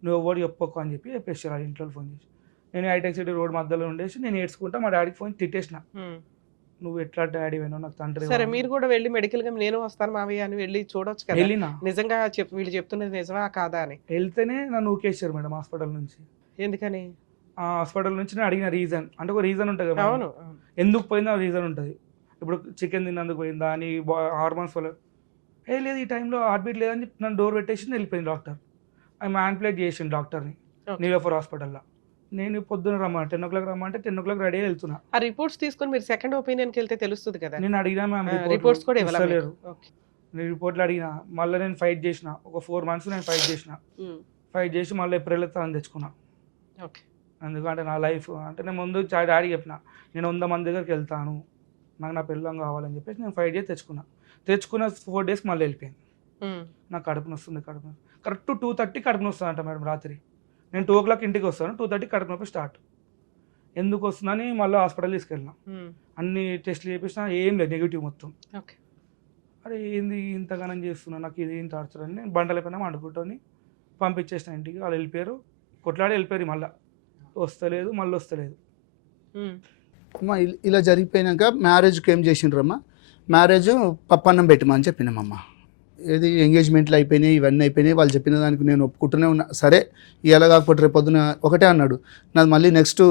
నువ్వు ఎవరు చెప్పకు అని చెప్పేసి వాళ్ళ ఇంట్లో ఫోన్ చేసి. నేను హైటెక్ సిటీ రోడ్ మధ్యలో ఉండేసి నేను ఏడ్చుకుంటా మా డాడీకి ఫోన్ తిట్టేసిన, నువ్వు ఎట్లా డాడీ అయినా నాకు తండ్రి. సరే మీరు కూడా వెళ్ళి మెడికల్ గా నేను వస్తాను మావయ్య అని వెళ్ళి చూడొచ్చు కదా, వెళ్ళినా నిజంగా వీళ్ళు చెప్తున్నది నిజమా కాదా అని. వెళ్తేనే నన్ను ఊకేసారు మేడం హాస్పిటల్ నుంచి. ఎందుకని? ఆ హాస్పిటల్ నుంచి నేను అడిగిన రీజన్, అంటే ఒక రీజన్ ఉంటుంది కదా, అవును ఎందుకు పోయిందో రీజన్ ఉంటుంది. ఇప్పుడు చికెన్ తిన్నందుకు పోయిందా అని, హార్మోన్స్ వల్ల. లేదు ఈ టైంలో హార్ట్ బీట్ లేదని చెప్పి నన్ను డోర్ పెట్టేసి వెళ్ళిపోయింది డాక్టర్. ఆయన మ్యాన్ప్లేట్ చేసిండు డాక్టర్ని నీలోఫర్ హాస్పిటల్లో. నేను పొద్దున్న రమ్మా 10 o'clock రమ్మంటే 10 o'clock రెడీ వెళ్తున్నా. ఆ రిపోర్ట్స్ తీసుకొని మీరు సెకండ్ ఒపీనియన్కి వెళ్తే తెలుస్తుంది కదా. నేను అడిగినా మ్యామ్ రిపోర్ట్స్ కూడా ఇవ్వలేరు. నేను రిపోర్ట్లు అడిగినా, మళ్ళీ నేను ఫైట్ చేసిన, ఒక 4 months నేను ఫైట్ చేసి మళ్ళీ ఏప్రిల్ తను తెచ్చుకున్నా. ఎందుకంటే నా లైఫ్ అంటే నేను ముందు డాడీ చెప్పిన, నేను 100 మంది దగ్గరికి వెళ్తాను, నాకు నా పిల్లం కావాలని చెప్పేసి నేను ఫైట్ చేసి తెచ్చుకున్న 4 days మళ్ళీ వెళ్ళిపోయాను. నాకు కడుపున వస్తుంది. కరెక్ట్ 2:30 కడుపున వస్తుంది అంట మేడం రాత్రి. నేను 2 o'clock ఇంటికి వస్తాను, 2:30 కడుపు నొప్పి స్టార్ట్. ఎందుకు వస్తుందని మళ్ళీ హాస్పిటల్ తీసుకెళ్ళినా, అన్ని టెస్ట్లు చేపించినా ఏం లేదు, నెగిటివ్ మొత్తం. అరే ఏంది ఇంతగానం చేస్తున్నా, నాకు ఇది ఏం టార్చర్ అని నేను బండల పైన వండుకుంటాను పంపించేసిన ఇంటికి. వాళ్ళు వెళ్ళిపోయారు, కొట్లాడి వెళ్ళిపోయారు. మళ్ళీ వస్తలేదు. అమ్మా ఇలా జరిగిపోయినాక మ్యారేజ్కి ఏం చేసిండ్రమ్మా, మ్యారేజ్ పప్పన్నం పెట్టమని చెప్పినామమ్మ. ఏది ఎంగేజ్మెంట్లు అయిపోయినాయి, ఇవన్నీ అయిపోయినాయి. వాళ్ళు చెప్పిన దానికి నేను ఒప్పుకుంటూనే ఉన్నా. సరే ఇలా కాకపోతే రేపు పొద్దున ఒకటే అన్నాడు, నాది మళ్ళీ నెక్స్ట్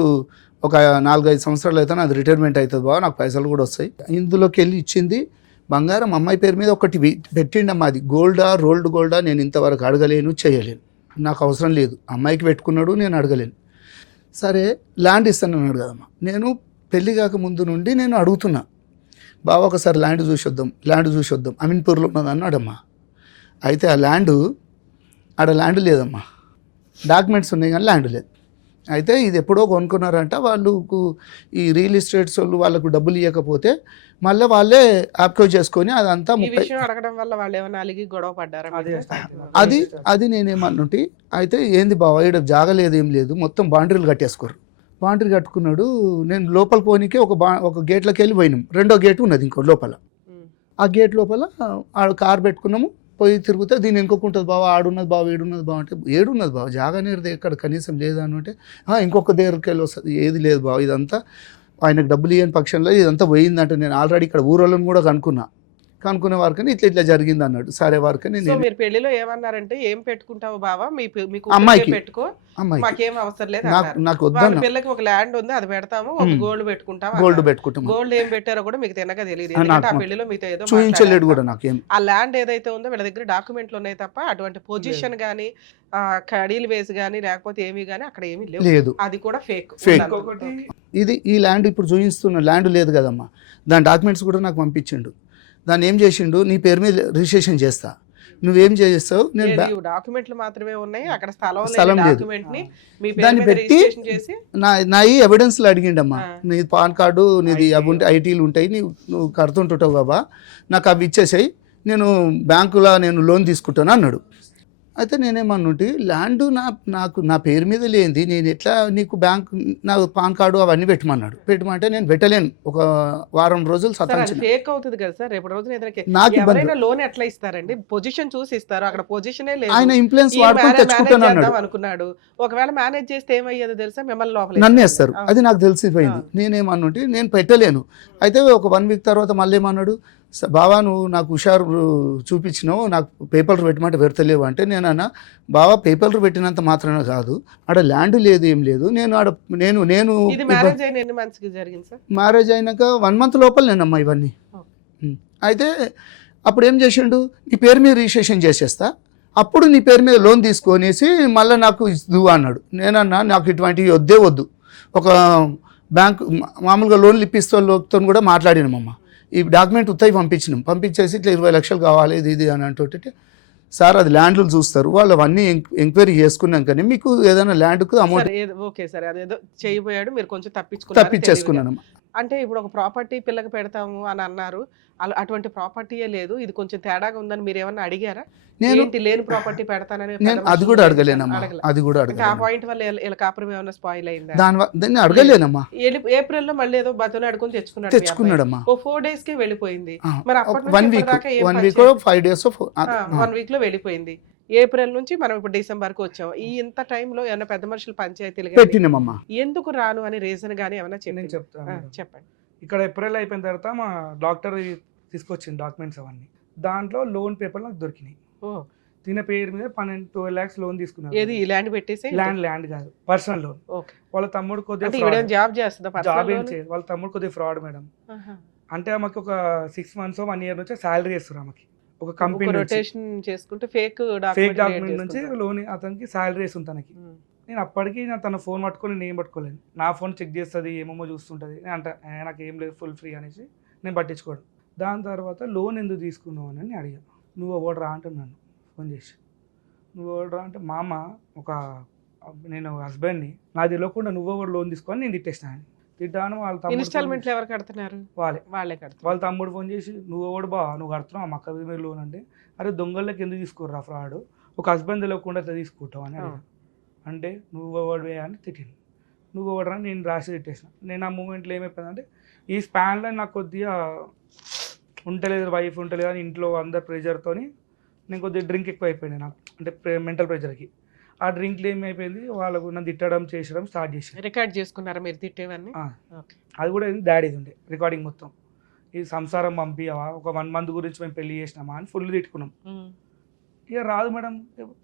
ఒక 4-5 సంవత్సరాలు అయితే నాది రిటైర్మెంట్ అవుతుంది బావ, నాకు పైసలు కూడా వస్తాయి. ఇందులోకి వెళ్ళి ఇచ్చింది బంగారం అమ్మాయి పేరు మీద ఒకటి పెట్టిండమ్మా. అది గోల్డా రోల్డ్ గోల్డా నేను ఇంతవరకు అడగలేను, చేయలేను, నాకు అవసరం లేదు. అమ్మాయికి పెట్టుకున్నాడు, నేను అడగలేను. సరే ల్యాండ్ ఇస్తానన్నాడు కదమ్మా. నేను పెళ్ళి కాక ముందు నుండి నేను అడుగుతున్నా, బావ ఒకసారి ల్యాండ్ చూసి వద్దాం అమీన్పూర్లో ఉన్నది అన్నాడమ్మా. అయితే ఆ ల్యాండ్ లేదమ్మా, డాక్యుమెంట్స్ ఉన్నాయి కానీ ల్యాండ్ లేదు. అయితే ఇది ఎప్పుడో కొనుక్కున్నారంట వాళ్ళకు, ఈ రియల్ ఎస్టేట్స్ వాళ్ళు వాళ్ళకు డబ్బులు ఇవ్వకపోతే మళ్ళీ వాళ్ళే ఆప్కోజ్ చేసుకొని అదంతా అడగడం వల్ల వాళ్ళు ఏమైనా అలిగి గొడవ పడ్డారు. అది నేనేమన్నుంటి. అయితే ఏంది బావ ఇక్కడ జాగలేదు ఏం లేదు, మొత్తం బాండరీలు కట్టేసుకోరు. బాండరీ కట్టుకున్నాడు. నేను లోపల పోనీకి ఒక గేట్లోకి వెళ్ళి పోయినాం. 2వ గేట్ ఉన్నది ఇంకో లోపల. ఆ గేట్ లోపల కారు పెట్టుకున్నాము, పోయి తిరుగుతే దీన్ని ఇంకొకటి బావ ఆడున్నది బావ ఏడున్నది బావ అంటే, ఏడున్నది బావ జాగానేది ఎక్కడ కనీసం లేదా అని అంటే, ఇంకొక దగ్గరికి వెళ్ళి వస్తుంది. ఏది లేదు బావ, ఇదంతా ఆయనకు డబ్బులు ఇవ్వని పక్షంలో ఇదంతా పోయిందంటే నేను ఆల్రెడీ ఇక్కడ ఊరోళ్ళని కూడా కనుక్కునే వారికని ఇట్లా జరిగింది అన్నాడు. సరే వారికని మీరు పెళ్లిలో ఏమన్నారంటే, ఏం పెట్టుకుంటావు బావా మీకు అమ్మాయికి పెట్టుకో, మాకేం అవసరం లేదు, నాకు వద్దన్న పిల్లకి ఒక ల్యాండ్ ఉంది అది పెడతాము, ఒక గోల్డ్ పెట్టుకుంటాం. గోల్డ్ ఏం పెట్టారో కూడా మీకు తినగా తెలియదు, ఎందుకంటే ఆ పెళ్లిలో మీతో ఏదో చూపించలేడు కూడా నాకేం. ఆ ల్యాండ్ ఏదైతే ఉందో వీళ్ళ దగ్గర డాక్యుమెంట్లు ఉన్నాయి తప్ప అటువంటి పొజిషన్ గానీ కడీలు వేసి గానీ లేకపోతే ఏమి గానీ అక్కడ ఏమీ లేదు. అది కూడా ఫేక్. ఇది ఈ ల్యాండ్ ఇప్పుడు చూపిస్తున్న ల్యాండ్ లేదు కదమ్మా, దాని డాక్యుమెంట్స్ కూడా నాకు పంపించిండు. దాన్ని ఏం చేసిండు, నీ పేరు మీద రిజిస్ట్రేషన్ చేస్తా, నువ్వేం చేస్తావు, నేను డాక్యుమెంట్లు మాత్రమే ఉన్నాయి, అక్కడ స్థలం లేదు. దాన్ని పెట్టి నా ఈ ఎవిడెన్స్లు అడిగిండమ్మా, నీ పాన్ కార్డు నీది అవి ఉంటే ఐటీలు ఉంటాయి, నువ్వు కడుతుంటుంటావు బాబా, నాకు అవి ఇచ్చేసాయి, నేను బ్యాంకులో నేను లోన్ తీసుకుంటాను అన్నాడు. అయితే నేనేమన్నుంటి, ల్యాండ్ నా పేరు మీద లేనిది నేను ఎట్లా నీకు బ్యాంక్ నా పాన్ కార్డు అవన్నీ పెట్టమంటే నేను పెట్టలేను. ఒక వారం రోజులు ఫేక్ అవుతుంది కదా సార్. రేపు రోజున నాకు ఇబ్బంది. లోన్ ఎట్లా ఇస్తారండి, పొజిషన్ చూసి ఇస్తారు, అక్కడ పొజిషనే లేదు. ఆయన ఇన్ఫ్లుయెన్స్ వాడుకొని తెచ్చుకుంటాను అనుకున్నాడు. ఒకవేళ మేనేజ్ చేస్తే ఏమయ్యేదో తెలుసా, మిమ్మల్ని లోపల నన్ను వేస్తారు. అది నాకు తెలిసిపోయింది. నేనేమన్నుంటి, నేను పెట్టలేను. అయితే ఒక 1 week తర్వాత మళ్ళీ ఏమన్నాడు, బావా నువ్వు నాకు హుషారు చూపించినావు, నాకు పేపర్లు పెట్టమంటే పెడతలేవు అంటే, నేనన్నా బావా పేపర్లు పెట్టినంత మాత్రమే కాదు, ఆడ ల్యాండ్ లేదు ఏం లేదు, నేను మ్యారేజ్ అయినాక 1 month లోపల నేనమ్మా ఇవన్నీ. అయితే అప్పుడు ఏం చేసిండు, నీ పేరు మీద రిజిస్ట్రేషన్ చేసేస్తా, అప్పుడు నీ పేరు మీద లోన్ తీసుకొనేసి మళ్ళీ నాకు ఇద్దు అన్నాడు. నేనన్నా నాకు ఇటువంటివి వద్దు, ఒక బ్యాంకు మామూలుగా లోన్లు ఇప్పిస్తోతో కూడా మాట్లాడినామమ్మ. ఈ డాక్యుమెంట్ ఉత్తయి పంపించేసి ఇట్లా 20 లక్షలు కావాలి ఇది అని అంటుంటే, సార్ అది ల్యాండ్లు చూస్తారు, వాళ్ళు అవన్నీ ఎంక్వైరీ చేసుకున్నాకనే మీకు ఏదైనా ల్యాండ్కు అమౌంట్ సరే, ఓకే సరే, అదేదో చేయబోయాడు, మీరు కొంచెం తప్పించుకున్నారు తెలివిగా. తప్పించేసుకున్నాను. అంటే ఇప్పుడు ఒక ప్రాపర్టీ పిల్లకి పెడతాము అని అన్నారు, అటువంటి ప్రాపర్టీయే లేదు, ఇది కొంచెం తేడాగా ఉందని మీరు ఏమన్నా అడిగారా? ఏంటి లేని ప్రాపర్టీ పెడతానని నేను అది కూడా అడగలేనమ్మా, అది కూడా ఆ అడగలేదు. పాయింట్ వల్ల ఇలా కాపురం ఏమైనా స్పాయిల్ అయిందా? దాన్ని అడగలేనమ్మా. ఏప్రిల్ లో మళ్ళీ ఏదో బతులు అడుగుని తెచ్చుకున్నాడమ్మా. ఓ 4 days కి వెళ్ళిపోయింది. ఆ, మరి అప్పటి 1 నుంచి week, ఇప్పటిదాకా ఏం 1 పని week, చేయలేదు. 5 days 1 week లో వెళ్ళిపోయింది. ఏప్రిల్ నుంచి మనం ఇప్పుడు డిసెంబర్ కి వచ్చాం. ఈ ఇంత టైంలో ఏమైనా పెద్ద మనుషులు పంచాయతీలు గానీ పెట్టినామమ్మా. ఎందుకు రాను అని రీజన్ గానీ ఏమైనా నేను చెప్తాను మేడం. చెప్పండి. ఇక్కడ ఏప్రిల్ అయిపోయిన తర్వాత మా డాక్టర్ తీసుకొచ్చింది డాక్యుమెంట్స్ అవన్నీ, దాంట్లో లోన్ పేపర్ నాకు దొరికినాయి. ఓ, తిన పేరు మీద 12 lakhs లోన్ తీసుకున్నారు. ఏది ఈ ల్యాండ్ పెట్టేసి? ల్యాండ్ కాదు, పర్సనల్ లోన్. ఓకే. వాళ్ళ తమ్ముడు కొద్దిగా అంటే ఈవిడ జాబ్ చేస్తుందా? జాబ్ ఏం చేయదు, వాళ్ళ తమ్ముడు కొద్దిగా ఫ్రాడ్ మేడం. అంటే ఆమెకి ఒక 6 months 1 year నుంచి శాలరీ చేస్తారు ఆమెకి ఒక కంపెనీ రొటేషన్ చేసుకుంటే ఫేక్ డాక్యుమెంట్ నుంచి లోన్ అతనికి శాలరీ వేస్తుంది తనకి. నేను అప్పటికి తన ఫోన్ పట్టుకొని నేను ఏం పట్టుకోలేను, నా ఫోన్ చెక్ చేస్తుంది, ఏమేమో చూస్తుంటుంది. నేను అంటే నాకు ఏం లేదు, ఫుల్ ఫ్రీ అనేసి నేను పట్టించుకోడు. దాని తర్వాత లోన్ ఎందుకు తీసుకున్నావు అని అడిగాను. నువ్వు ఎవడరా అంటున్నాను ఫోన్ చేసి. నువ్వు ఎవడరా అంటే మామ నేను హస్బెండ్ని, నాకు తెలియకుండా నువ్వు ఎవరు లోన్ తీసుకొని నేను తిట్టేసినాను. తిట్టాను. వాళ్ళ ఇన్స్టాల్మెంట్ ఎవరు కడుతున్నారు? వాళ్ళే కడుతున్నారు. వాళ్ళ తమ్ముడు ఫోన్ చేసి నువ్వు ఎవడు బా నువ్వు కడుతున్నావు మా అక్క మీద లోన్ అంటే, అరే దొంగలకి ఎందుకు తీసుకోర్రా ఫ్రాడ్, ఒక హస్బెండ్ తెలియకుండా తీసుకుంటావు అని అడిగాను. అంటే నువ్వు ఎవడు అని తిట్టింది. నువ్వు ఎవడరా నేను రాసి తిట్టేసిన. నేను ఆ మూమెంట్లో ఏమైపోయిందంటే ఈ స్పాన్లో నాకు కొద్దిగా ఉండలేదు, వైఫ్ ఉండలేదు అని ఇంట్లో అందరు ప్రెషర్తో నేను కొద్దిగా డ్రింక్ ఎక్కువ అయిపోయింది నాకు, అంటే మెంటల్ ప్రెషర్కి. ఆ డ్రింక్లో ఏమైపోయింది, వాళ్ళకు నన్ను తిట్టడం చేసడం స్టార్ట్ చేసి. రికార్డ్ చేసుకున్నారా మీరు తిట్టేవన్నీ? అది కూడా డాడీది ఉండే రికార్డింగ్ మొత్తం. ఈ సంసారం పంపివా, ఒక 1 month గురించి మేము పెళ్లి చేసినామా అని ఫుల్ తిట్టుకున్నాం. ఇక రాదు మేడం,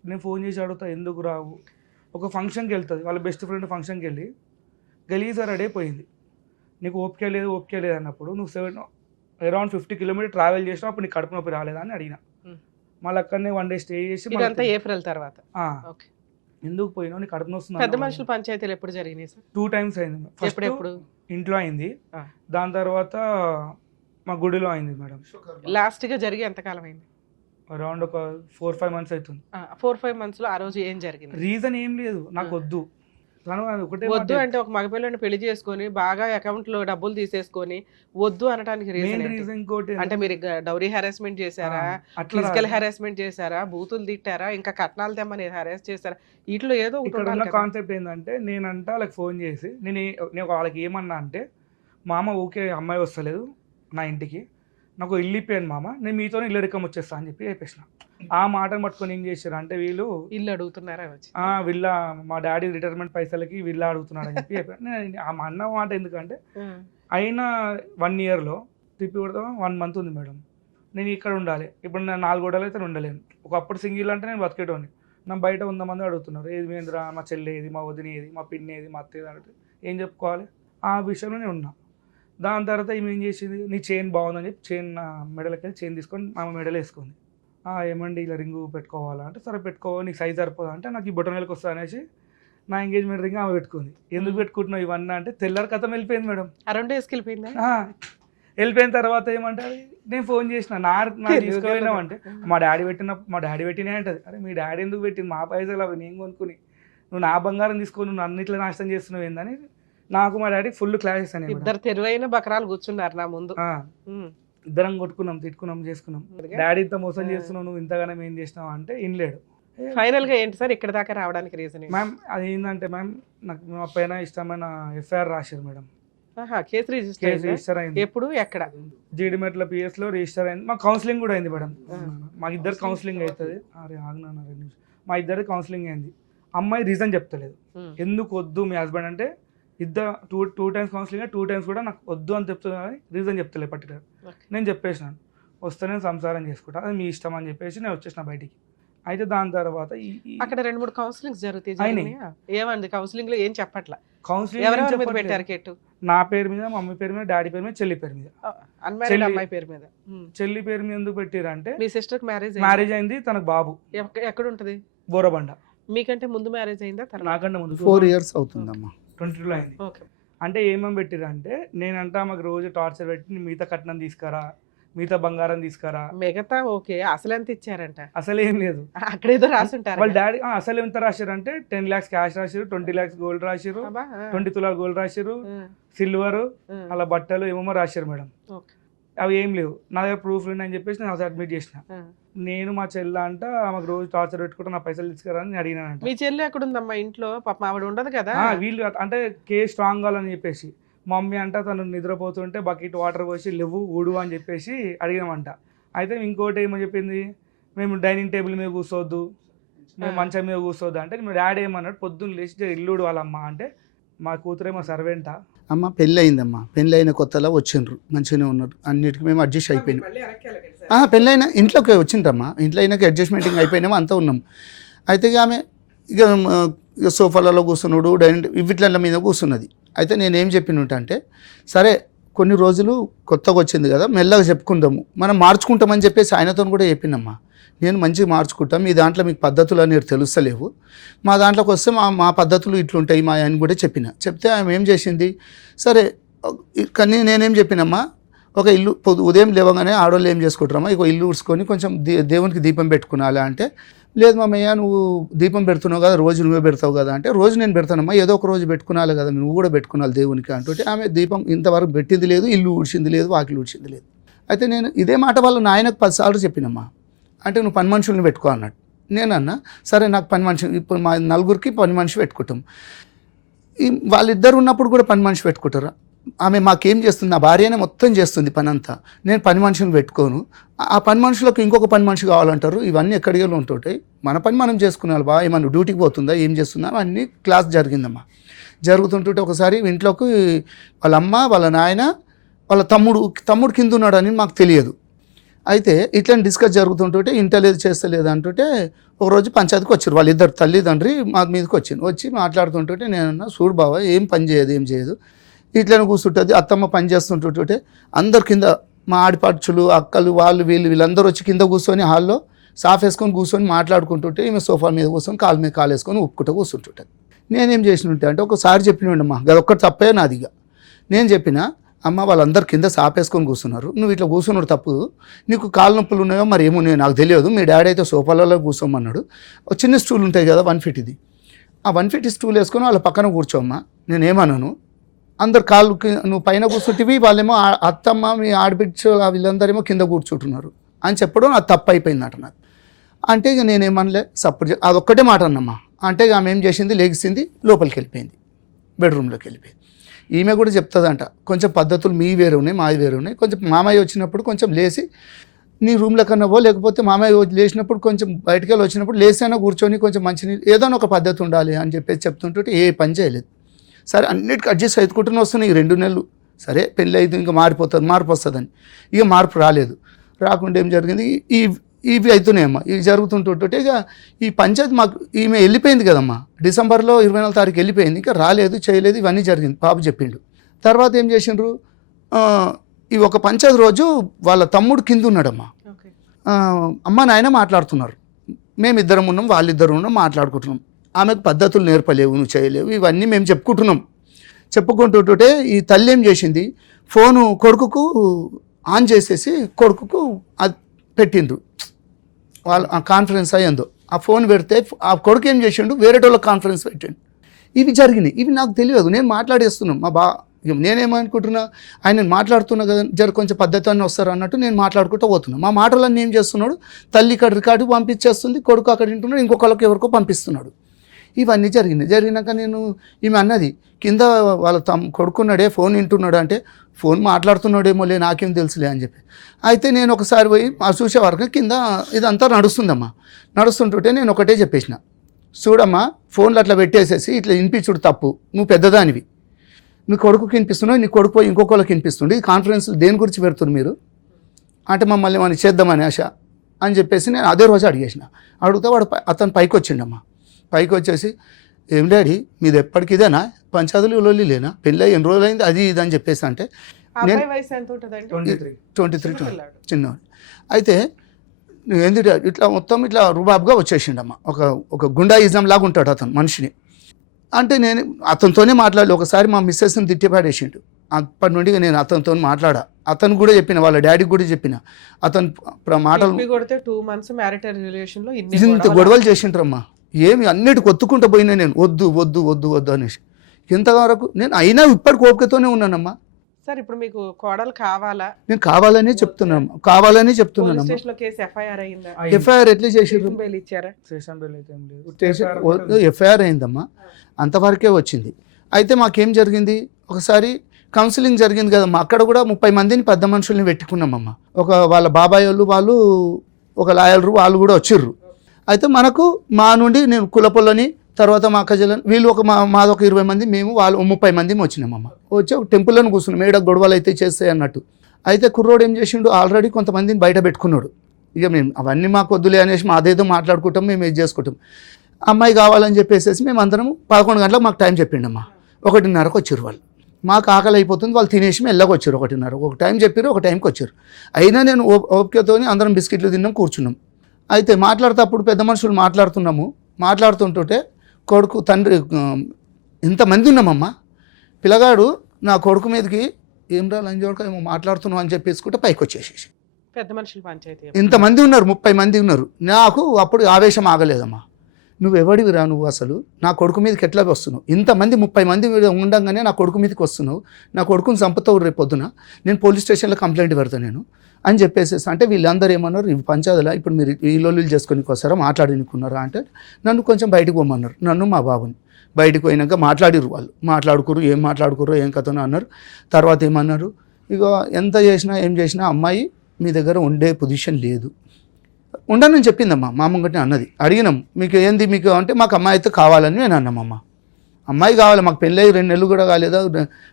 నేను ఫోన్ చేసి అడుగుతా ఎందుకు రావు. ఒక ఫంక్షన్కి వెళ్తుంది, వాళ్ళ బెస్ట్ ఫ్రెండ్ ఫంక్షన్కి వెళ్ళి గలీజా రెడీ అయిపోయింది. నీకు ఓపిక లేదు అన్నప్పుడు నువ్వు అరౌండ్ 50 kilometers ట్రావెల్ చేసినా అప్పుడు నీకు కడుపు నొప్పి రాలేదా అని అడిగిన. మళ్ళీ అక్కడనే 1 day స్టే చేసి ఇదంతా ఏప్రిల్ తర్వాత ఎందుకు పోయినావు, నీకు కడుపు నొస్తుంది. పెద్ద మనుషుల పంచాయతీలు ఎప్పుడు జరిగినాయి సార్? 2 times అయింది. ఎప్పుడు? ఇంట్లో అయింది, దాని తర్వాత మా గుడిలో అయింది మేడం. లాస్ట్ గా జరిగి ఎంతకాలం అయింది? అరౌండ్ ఒక 4-5 months అవుతుంది. 4-5 months లో ఆ రోజు ఏం జరిగింది? రీజన్ ఏం లేదు, నాకు వద్దు. వద్దు అంటే ఒక మగపిల్లని పెళ్లి చేసుకొని బాగా అకౌంట్ లో డబ్బులు తీసేసుకొని వద్దు అనడానికి రీజన్ అంటే మీరు డౌరీ హెరాస్మెంట్ చేశారా, ఫిజికల్ హెరాస్మెంట్ చేశారా, బూతులు తిట్టారా, ఇంకా కట్నాలు తెమ్మని హెరాస్ చేశారా? వీటిలో ఏదో కాన్సెప్ట్ ఏంటంటే నేనంట వాళ్ళకి ఫోన్ చేసి నేను వాళ్ళకి ఏమన్నా అంటే మామ ఊకే అమ్మాయి వస్తలేదు నా ఇంటికి, నాకు ఇల్లు ఇప్పాను మామ, నేను మీతో ఇల్లు రికం వచ్చేస్తా అని చెప్పి చెప్పేసిన. ఆ మాటను పట్టుకొని ఏం చేశారు అంటే వీళ్ళు ఇల్లు అడుగుతున్నారా, వీళ్ళ మా డాడీ రిటైర్మెంట్ పైసలకి వీళ్ళ అడుగుతున్నాడు అని చెప్పి చెప్పాను. ఆ అన్న మాట ఎందుకంటే అయినా 1 yearలో తిప్పి కొడతాం 1 month ఉంది మేడం, నేను ఇక్కడ ఉండాలి. ఇప్పుడు నేను 4 గోడలు అయితే ఉండలేను. ఒకప్పుడు సింగిల్ అంటే నేను బతికేటోని, నా బయట 100 మంది అడుగుతున్నారు ఏది మేంద్రా, మా చెల్లి ఏది, మా వదిన ఏది, మా పిన్ని ఏది, మా అత్త ఏది అంటే ఏం చెప్పుకోవాలి. ఆ విషయంలో నేను ఉన్నా. దాని తర్వాత ఈమె ఏం చేసింది, నీ చైన్ బాగుందని చెప్పి చైన్ మెడలకి వెళ్ళి చైన్ తీసుకొని ఆమె మెడలు వేసుకుంది. ఏమండి ఇలా రింగు పెట్టుకోవాలా అంటే, సరే పెట్టుకో, నీకు సైజ్ సరిపోదా అంటే, నాకు ఈ బొటనవేలకు వస్తా అనేసి నా ఎంగేజ్మెంట్ రింగ్ ఆమె పెట్టుకుంది. ఎందుకు పెట్టుకుంటున్నావు ఇవన్నీ అంటే, తెల్లారి కథం వెళ్ళిపోయింది మేడం. 2 days వెళ్ళిపోయింది. వెళ్ళిపోయిన తర్వాత ఏమంటారు, నేను ఫోన్ చేసిన నా తీసుకుపోయినావు అంటే, మా డాడీ పెట్టినా అంటది. అరే మీ డాడీ ఎందుకు పెట్టింది, మా పైసలు అవి నేను కొనుక్కుని, నువ్వు నా బంగారం తీసుకొని నువ్వు అన్నిట్లో నాశనం చేస్తున్నావు ఏందని నాకు మా డాడీ ఫుల్ క్లాసెస్ అని. ఇద్దరు తెరువైన బకరాలు కూర్చున్నారు నా ముందు. ఇద్దరం కొట్టుకున్నాం, తిట్టుకున్నాం, చేసుకున్నాం. డాడీ ఇంత మోసం చేస్తున్నావు, నువ్వు ఇంతగానం ఏం చేసినావు అంటే ఇన్లేడు. ఫైనల్ గా ఏంటి సార్ ఇక్కడ దాకా రావడానికి రీజన్? మ్యామ్ అది ఏంటంటే మ్యామ్, నాకు మా పైన ఇష్టమైన FIR రాశారు మేడం. కేసు రిజిస్టర్ అయింది. ఎప్పుడు ఎక్కడ? జీడిమెట్ల PS లో రిజిస్టర్ అయింది. మా కౌన్సిలింగ్ కూడా అయింది మేడం. మా ఇద్దరు కౌన్సిలింగ్ అవుతుంది. మా ఇద్దరు కౌన్సిలింగ్ అయింది. అమ్మాయి రీజన్ చెప్తలేదు ఎందుకు వద్దు మీ హస్బెండ్ అంటే. ఇద్దరు టూ టైమ్స్ కౌన్సిలింగ్, 2 times కూడా నాకు వద్దు అని చెప్తున్నా కానీ రీజన్ చెప్తలేదు పర్టికులర్. నేను చెప్పేసినాను వస్తే నేను సంసారం చేసుకుంటా, అది మీ ఇష్టం అని చెప్పేసి నేను వచ్చేసిన బయటికి. అయితే దాని తర్వాత అక్కడ 2-3 కౌన్సిలింగ్స్ జరుగుతాయి. ఏమంది కౌన్సిలింగ్ లో ఏం చెప్పట్లా? కౌన్సిలింగ్ పెట్టారు కేటు? నా పేరు మీద, మమ్మీ పేరు మీద, డాడీ పేరు మీద, చెల్లి పేరు మీద. అన్మ్యారీడ్ అమ్మాయి పేరు మీద. చెల్లి పేరు మీద ఎందుకు పెట్టారంటే, మీ సిస్టర్ మ్యారేజ్ అయింది, తనకు బాబు. ఎక్కడ ఉంటది? బోరబండ. మీకంటే ముందు మ్యారేజ్ అయిందా? నాకంటే ముందు 4 years అవుతుందమ్మా. 22లో అయింది. అంటే ఏమేమి పెట్టిరంటే, నేనంట మాకు రోజు టార్చర్ పెట్టి మిగతా కట్నం తీసుకురా, మిగతా బంగారం తీసుకురా. మిగతా ఓకే, అసలు ఎంత ఇచ్చారంట? అసలు ఏం లేదు, అక్కడ ఏదో రాసుంటారు వాళ్ళ డాడీ. అసలు ఎంత రాశారంటే 10 lakhs క్యాష్ రాశారు, 20 lakhs గోల్డ్ రాశారు, 20 తులాలు గోల్డ్ రాశారు, సిల్వర్, అలా బట్టలు ఏమేమో రాశారు మేడం. అవి ఏం లేవు, నా దగ్గర ప్రూఫ్ అని చెప్పేసి నేను సబ్మిట్ చేసిన. నేను మా చెల్లి అంట ఆమెకు రోజు టార్చర్ పెట్టుకుంటా నా పైసలు తీసుకురాని నేను అడిగినానంట. మీ చెల్లి ఎక్కడ ఉందమ్మా ఇంట్లో? పాప ఆవిడ ఉండదు కదా. వీళ్ళు అంటే కేసు స్ట్రాంగ్ కావాలని చెప్పేసి మమ్మీ అంట తను నిద్రపోతుంటే బకెట్ వాటర్ పోసి లేవు ఊడు అని చెప్పేసి అడిగినామంట. అయితే ఇంకోటి ఏమో చెప్పింది, మేము డైనింగ్ టేబుల్ మీద కూర్చోవద్దు, మేము మంచం మీద కూర్చోవద్దు అంటే మీ డాడీ ఏమన్నాడు, పొద్దున్న లేచి ఇల్లు వాళ్ళమ్మ అంటే మా కూతురే మా సర్వెంటా. అమ్మ పెళ్ళి అయిందమ్మా, పెళ్ళి అయిన కొత్తలో వచ్చిండ్రు, మంచిగానే ఉన్నారు, అన్నిటికీ మేము అడ్జస్ట్ అయిపోయినాం. పెళ్ళి అయినా ఇంట్లోకి వచ్చిండ్రమ్మా, ఇంట్లో అయినాక అడ్జస్ట్మెంటింగ్ అయిపోయినామో అంతా ఉన్నాం. అయితే ఇక ఆమె ఇక సోఫాలలో కూర్చున్నాడు, డైనింగ్ వీటిల మీద కూర్చున్నది. అయితే నేనేం చెప్పినట్టు సరే కొన్ని రోజులు కొత్తగా వచ్చింది కదా, మెల్లగా చెప్పుకుందాము, మనం మార్చుకుంటామని చెప్పేసి ఆయనతో కూడా చెప్పినమ్మా, నేను మంచిగా మార్చుకుంటాం, మీ దాంట్లో మీకు పద్ధతులు అనేవి తెలుస్తలేవు, మా దాంట్లోకి వస్తే మా పద్ధతులు ఇట్లుంటాయి మా అని కూడా చెప్తే ఆమె ఏం చేసింది, సరే కానీ నేనేం చెప్పినమ్మా, ఒక ఇల్లు ఉదయం లేవగానే ఆడవాళ్ళు ఏం చేసుకుంటారమ్మా, ఇక ఇల్లు ఉడుచుకొని కొంచెం దేవునికి దీపం పెట్టుకునాలా అంటే, లేదు మామయ్య నువ్వు దీపం పెడుతున్నావు కదా, రోజు నువ్వే పెడతావు కదా అంటే, రోజు నేను పెడతానమ్మా, ఏదో ఒక రోజు పెట్టుకునాలి కదా, నువ్వు కూడా పెట్టుకున్నాలి దేవునికి అంటుంటే, ఆమె దీపం ఇంతవరకు పెట్టింది లేదు, ఇల్లు ఊడ్చింది లేదు, వాకిలు ఊడ్చింది లేదు. అయితే నేను ఇదే మాట వాళ్ళ నాయనకు 10 సార్లు చెప్పినమ్మా, అంటే నువ్వు పని మనుషుల్ని పెట్టుకో అన్నాడు. నేనన్నా సరే నాకు పని మనిషి, ఇప్పుడు మా నలుగురికి పని మనిషి పెట్టుకుంటాం, వాళ్ళిద్దరు ఉన్నప్పుడు కూడా పని మనిషి పెట్టుకుంటారా, ఆమె మాకేం చేస్తుంది, నా భార్యనే మొత్తం చేస్తుంది పని అంతా, నేను పని మనిషిని పెట్టుకోను, ఆ పని మనుషులకు ఇంకొక పని మనిషి కావాలంటారు, ఇవన్నీ ఎక్కడికి ఉంటుంటాయి, మన పని మనం చేసుకున్నాను బా, ఏమన్నా డ్యూటీకి పోతుందా, ఏం చేస్తుందా, అన్నీ క్లాస్ జరిగిందమ్మా. జరుగుతుంటుంటే ఒకసారి ఇంట్లోకి వాళ్ళ అమ్మ వాళ్ళ నాయన వాళ్ళ తమ్ముడు కింద ఉన్నాడని మాకు తెలియదు. అయితే ఇట్లా డిస్కస్ జరుగుతుంటుంటే ఇంటలేదు చేస్తలేదు అంటుంటే ఒకరోజు పంచాయతీకి వచ్చారు వాళ్ళిద్దరు తల్లిదండ్రి మా మీదకి వచ్చి మాట్లాడుతుంటుంటే నేనన్నా, చూడు బావ ఏం పని చేయదు ఏం చేయదు, ఇట్లనే కూర్చుంటుంది, అత్తమ్మ పని చేస్తుంటుంటే అందరు కింద మా ఆడిపడుచులు అక్కలు వీళ్ళందరూ వచ్చి కింద కూర్చొని హాల్లో సాఫ్ వేసుకొని కూర్చొని మాట్లాడుకుంటుంటే ఈమె సోఫా మీద కూర్చొని కాలు మీద కాలు వేసుకొని ఉప్పుకుంటూ కూర్చుంటుంటుంది. నేనేం చేసినట్టే అంటే ఒకసారి చెప్పినండమ్మా, అది ఒక్కటి తప్పే నాదిగా, నేను చెప్పిన అమ్మ వాళ్ళందరు కింద సాపేసుకొని కూర్చున్నారు, నువ్వు ఇట్లా కూర్చున్నాడు తప్పు, నీకు కాలు నొప్పులు ఉన్నాయో మరి ఏమున్నాయో నాకు తెలియదు, మీ డాడీ అయితే సోఫాలలో కూర్చోమన్నాడు, ఒక చిన్న స్టూల్ ఉంటాయి కదా 150ది, ఆ 150 స్టూల్ వేసుకొని వాళ్ళ పక్కన కూర్చోమ్మా, నేనేమన్నాను, అందరు కాళ్ళు నువ్వు పైన కూర్చుంటివి, వాళ్ళేమో అత్తమ్మ మీ ఆడబిడ్చు వీళ్ళందరేమో కింద కూర్చుంటున్నారు అని చెప్పడం అది తప్పు అయిపోయిందట నాకు. అంటే ఇక నేనేమనలే సపోర్ట్ అదొక్కటే మాట అన్నమ్మా. అంటే ఇక ఆమె ఏం చేసింది, లెగిసింది లోపలికి వెళ్ళిపోయింది, బెడ్రూమ్లోకి వెళ్ళిపోయింది. ఈమె కూడా చెప్తుందంట, కొంచెం పద్ధతులు మీ వేరే ఉన్నాయి మావి వేరే ఉన్నాయి, కొంచెం మామయ్య వచ్చినప్పుడు కొంచెం లేచి నీ రూమ్లో కన్నా పో, లేకపోతే మామయ్య లేచినప్పుడు కొంచెం బయటకు వెళ్ళి వచ్చినప్పుడు లేసైనా కూర్చొని కొంచెం మంచినీళ్ళు ఏదైనా ఒక పద్ధతి ఉండాలి అని చెప్పేసి చెప్తుంటే ఏ పని చేయలేదు. సరే అన్నిటికీ అడ్జస్ట్ అవుకుంటూనే వస్తున్నాయి 2 నెలలు. సరే పెళ్ళి అయితే ఇంకా మార్పు వస్తుందని, ఇక మార్పు రాలేదు. రాకుండా ఏం జరిగింది, ఇవి అవుతున్నాయమ్మా, ఇవి జరుగుతుంటుంటే ఇక ఈ పంచాయతీ మాకు ఈమె వెళ్ళిపోయింది కదమ్మా, డిసెంబర్లో 24వ తారీఖు వెళ్ళిపోయింది, ఇంకా రాలేదు చేయలేదు, ఇవన్నీ జరిగింది. బాబు చెప్పిండు. తర్వాత ఏం చేసిండ్రు, ఈ ఒక పంచాయతీ రోజు వాళ్ళ తమ్ముడు కింద ఉన్నాడమ్మా, అమ్మ నాయన మాట్లాడుతున్నారు, మేమిద్దరం ఉన్నాం వాళ్ళిద్దరు ఉన్నాం మాట్లాడుకుంటున్నాం, ఆమెకు పద్ధతులు నేర్పలేవు నువ్వు చేయలేవు ఇవన్నీ మేము చెప్పుకుంటుంటే ఈ తల్లి ఏం చేసింది, ఫోను కొడుకుకు ఆన్ చేసేసి కొడుకుకు అది పెట్టిండ్రు, వాళ్ళు కాన్ఫరెన్స్ అయ్యిందో ఆ ఫోన్ పెడితే ఆ కొడుకు ఏం చేసిండు, వేరే వాళ్ళకి కాన్ఫరెన్స్ పెట్టిండు. ఇవి జరిగినాయి, ఇవి నాకు తెలియదు, నేను మాట్లాడేస్తున్నాను నేనేమనుకుంటున్నా, ఆయన మాట్లాడుతున్నా కదా కొంచెం పద్ధతి అని వస్తారు అన్నట్టు నేను మాట్లాడుకుంటూ పోతున్నా, మా మాటలన్నీ ఏం చేస్తున్నాడు, తల్లి ఇక్కడ రికార్డు పంపించేస్తుంది, కొడుకు అక్కడ వింటున్నాడు, ఇంకొకళ్ళకి ఎవరికో పంపిస్తున్నాడు. ఇవన్నీ జరిగినాక నేను ఈమె అన్నది, కింద వాళ్ళ కొడుకున్నాడే ఫోన్ వింటున్నాడు అంటే, ఫోన్ మాట్లాడుతున్నాడేమో లే నాకేం తెలుసులే అని చెప్పి. అయితే నేను ఒకసారి పోయి ఆ చూసే వరకు కింద ఇదంతా నడుస్తుందమ్మా, నడుస్తుంటుంటే నేను ఒకటే చెప్పేసిన, చూడమ్మా ఫోన్లు అట్లా పెట్టేసేసి ఇట్లా వినిపించుడు తప్పు, నువ్వు పెద్దదానివి, నీ కొడుకుకి వినిపిస్తున్నావు, నీ కొడుకు పోయి ఇంకొకళ్ళకి వినిపిస్తుండే, ఈ కాన్ఫరెన్స్లు దేని గురించి పెడుతున్నారు మీరు అంటే, మమ్మల్ని మనం చేద్దామని ఆశ అని చెప్పేసి నేను అదే రోజు అడిగితే వాడు అతను పైకి వచ్చిండమ్మా, పైకి వచ్చేసి ఏం డాడీ మీది ఎప్పటికి ఇదేనా, పంచాయతీలు లొల్లి లేనా, పెళ్ళి ఎన్ని రోజులు అయింది అది ఇది అని చెప్పేసి అంటే, నేను 23 చిన్నవాడు. అయితే నువ్వు ఎందుకు ఇట్లా మొత్తం ఇట్లా రుబాబ్గా వచ్చేసిండమ్మా, ఒక గుండాయిజం లాగా ఉంటాడు అతను మనిషిని. అంటే నేను అతనితోనే మాట్లాడలేదు. ఒకసారి మా మిస్సెస్ని తిట్టిపాడేసిండు, అప్పటి నుండి నేను అతనితో మాట్లాడా, అతను కూడా చెప్పిన, వాళ్ళ డాడీకి కూడా చెప్పిన. అతను మాటలు తిప్పి కొడితే 2 months మ్యారిటల్ రిలేషన్ లో ఇంత గొడవలు చేసిండ్రమ్మా. ఏమి అన్నిటి కొత్తుకుంటూ పోయినా నేను వద్దు వద్దు వద్దు వద్దు అనేసి. ఇంతవరకు నేను అయినా ఇప్పటికి ఓపికతోనే ఉన్నానమ్మా. సార్ ఇప్పుడు మీకు కోడలు కావాలా? నేను కావాలని చెప్తున్నాను, కావాలని చెప్తున్నానమ్మా. స్టేషన్ లో కేసు ఎఫ్ఐఆర్ అయిందా? ఎఫ్ఐఆర్ ఎట్లా చేసిర్రు? బెయిల్ ఇచ్చారా? స్టేషన్ బెయిల్ అయితే ఏం లేదు. ఎఫ్ఐఆర్ అయిందమ్మా, అంతవరకే వచ్చింది. అయితే మాకేం జరిగింది, ఒకసారి కౌన్సిలింగ్ జరిగింది కదమ్మా, అక్కడ కూడా 30 మందిని పెద్ద మనుషుల్ని పెట్టుకున్నామమ్మా. ఒక వాళ్ళ బాబాయ్ వాళ్ళు ఒక లాయర్లు వాళ్ళు కూడా వచ్చిర్రు. అయితే మనకు మా నుండి నేను కులపొల్లని, తర్వాత మా కజలని, వీళ్ళు మాదొక 20 మంది, మేము వాళ్ళు 30 మంది వచ్చినామమ్మ. వచ్చి ఒక టెంపుల్లోని కూర్చున్నాం, మేడ గొడవలు అయితే చేస్తాయి అన్నట్టు. అయితే కుర్రోడు ఏం చేసిండు, ఆల్రెడీ కొంతమందిని బయట పెట్టుకున్నాడు. ఇక మేము అవన్నీ మాకు వద్దులే అనేసి మా అదేదో మాట్లాడుకుంటాం, మేము ఇది చేసుకుంటాం. అమ్మాయి కావాలని చెప్పేసి మేము అందరం 11 గంటలకు మాకు టైం చెప్పిండమ్మా. 1:30కు వచ్చారు వాళ్ళు. మాకు ఆకలి అయిపోతుంది, వాళ్ళు తినేసి మెల్లగా వచ్చారు. 1:30 ఒక టైం చెప్పారు, ఒక టైంకి వచ్చారు. అయినా నేను ఓపికతో అందరం బిస్కెట్లు తిన్నాం, కూర్చున్నాం. అయితే మాట్లాడుతూ పెద్ద మనుషులు మాట్లాడుతుంటే కొడుకు తండ్రి ఇంతమంది ఉన్నామమ్మా. పిల్లగాడు నా కొడుకు మీదకి ఏం రా లంజోడక ఏమో మాట్లాడుతున్నావు అని చెప్పేసుకుంటే పైకి వచ్చేసేసి. పెద్ద మనుషులు పంచాయతీ ఇంతమంది ఉన్నారు, 30 మంది ఉన్నారు. నాకు అప్పుడు ఆవేశం ఆగలేదమ్మా. నువ్వెవడివిరా నువ్వు, అసలు నా కొడుకు మీదకి ఎట్లా వస్తున్నావు? ఇంతమంది 30 మంది ఉండగానే నా కొడుకు మీదకి వస్తున్నావు, నా కొడుకుని చంపుతావు రేపు పొద్దున, నేను పోలీస్ స్టేషన్లో కంప్లైంట్ పెడతాను నేను అని చెప్పేసి. అంటే వీళ్ళందరూ ఏమన్నారు, ఇవి పంచాయతీలా ఇప్పుడు మీరు ఈ లొల్లులు చేసుకొని వస్తారా, మాట్లాడినుకున్నారా అంటే నన్ను కొంచెం బయటకు పోమన్నారు. నన్ను మా బాబుని బయటకు పోయినాక మాట్లాడిరు వాళ్ళు, ఏం మాట్లాడుకుర్రో ఏం కథనో అన్నారు. తర్వాత ఏమన్నారు, ఇక ఎంత చేసినా ఏం చేసినా అమ్మాయి మీ దగ్గర ఉండే పొజిషన్ లేదు, ఉండనని చెప్పిందమ్మా. మా ముంగటే అన్నది. అడిగినాం మీకు ఏంది మీకు అంటే, మాకు అమ్మాయి అయితే కావాలని నేను అన్నామమ్మ. అమ్మాయి కావాలి, మాకు పెళ్ళి 2 నెలలు కూడా కాలేదా,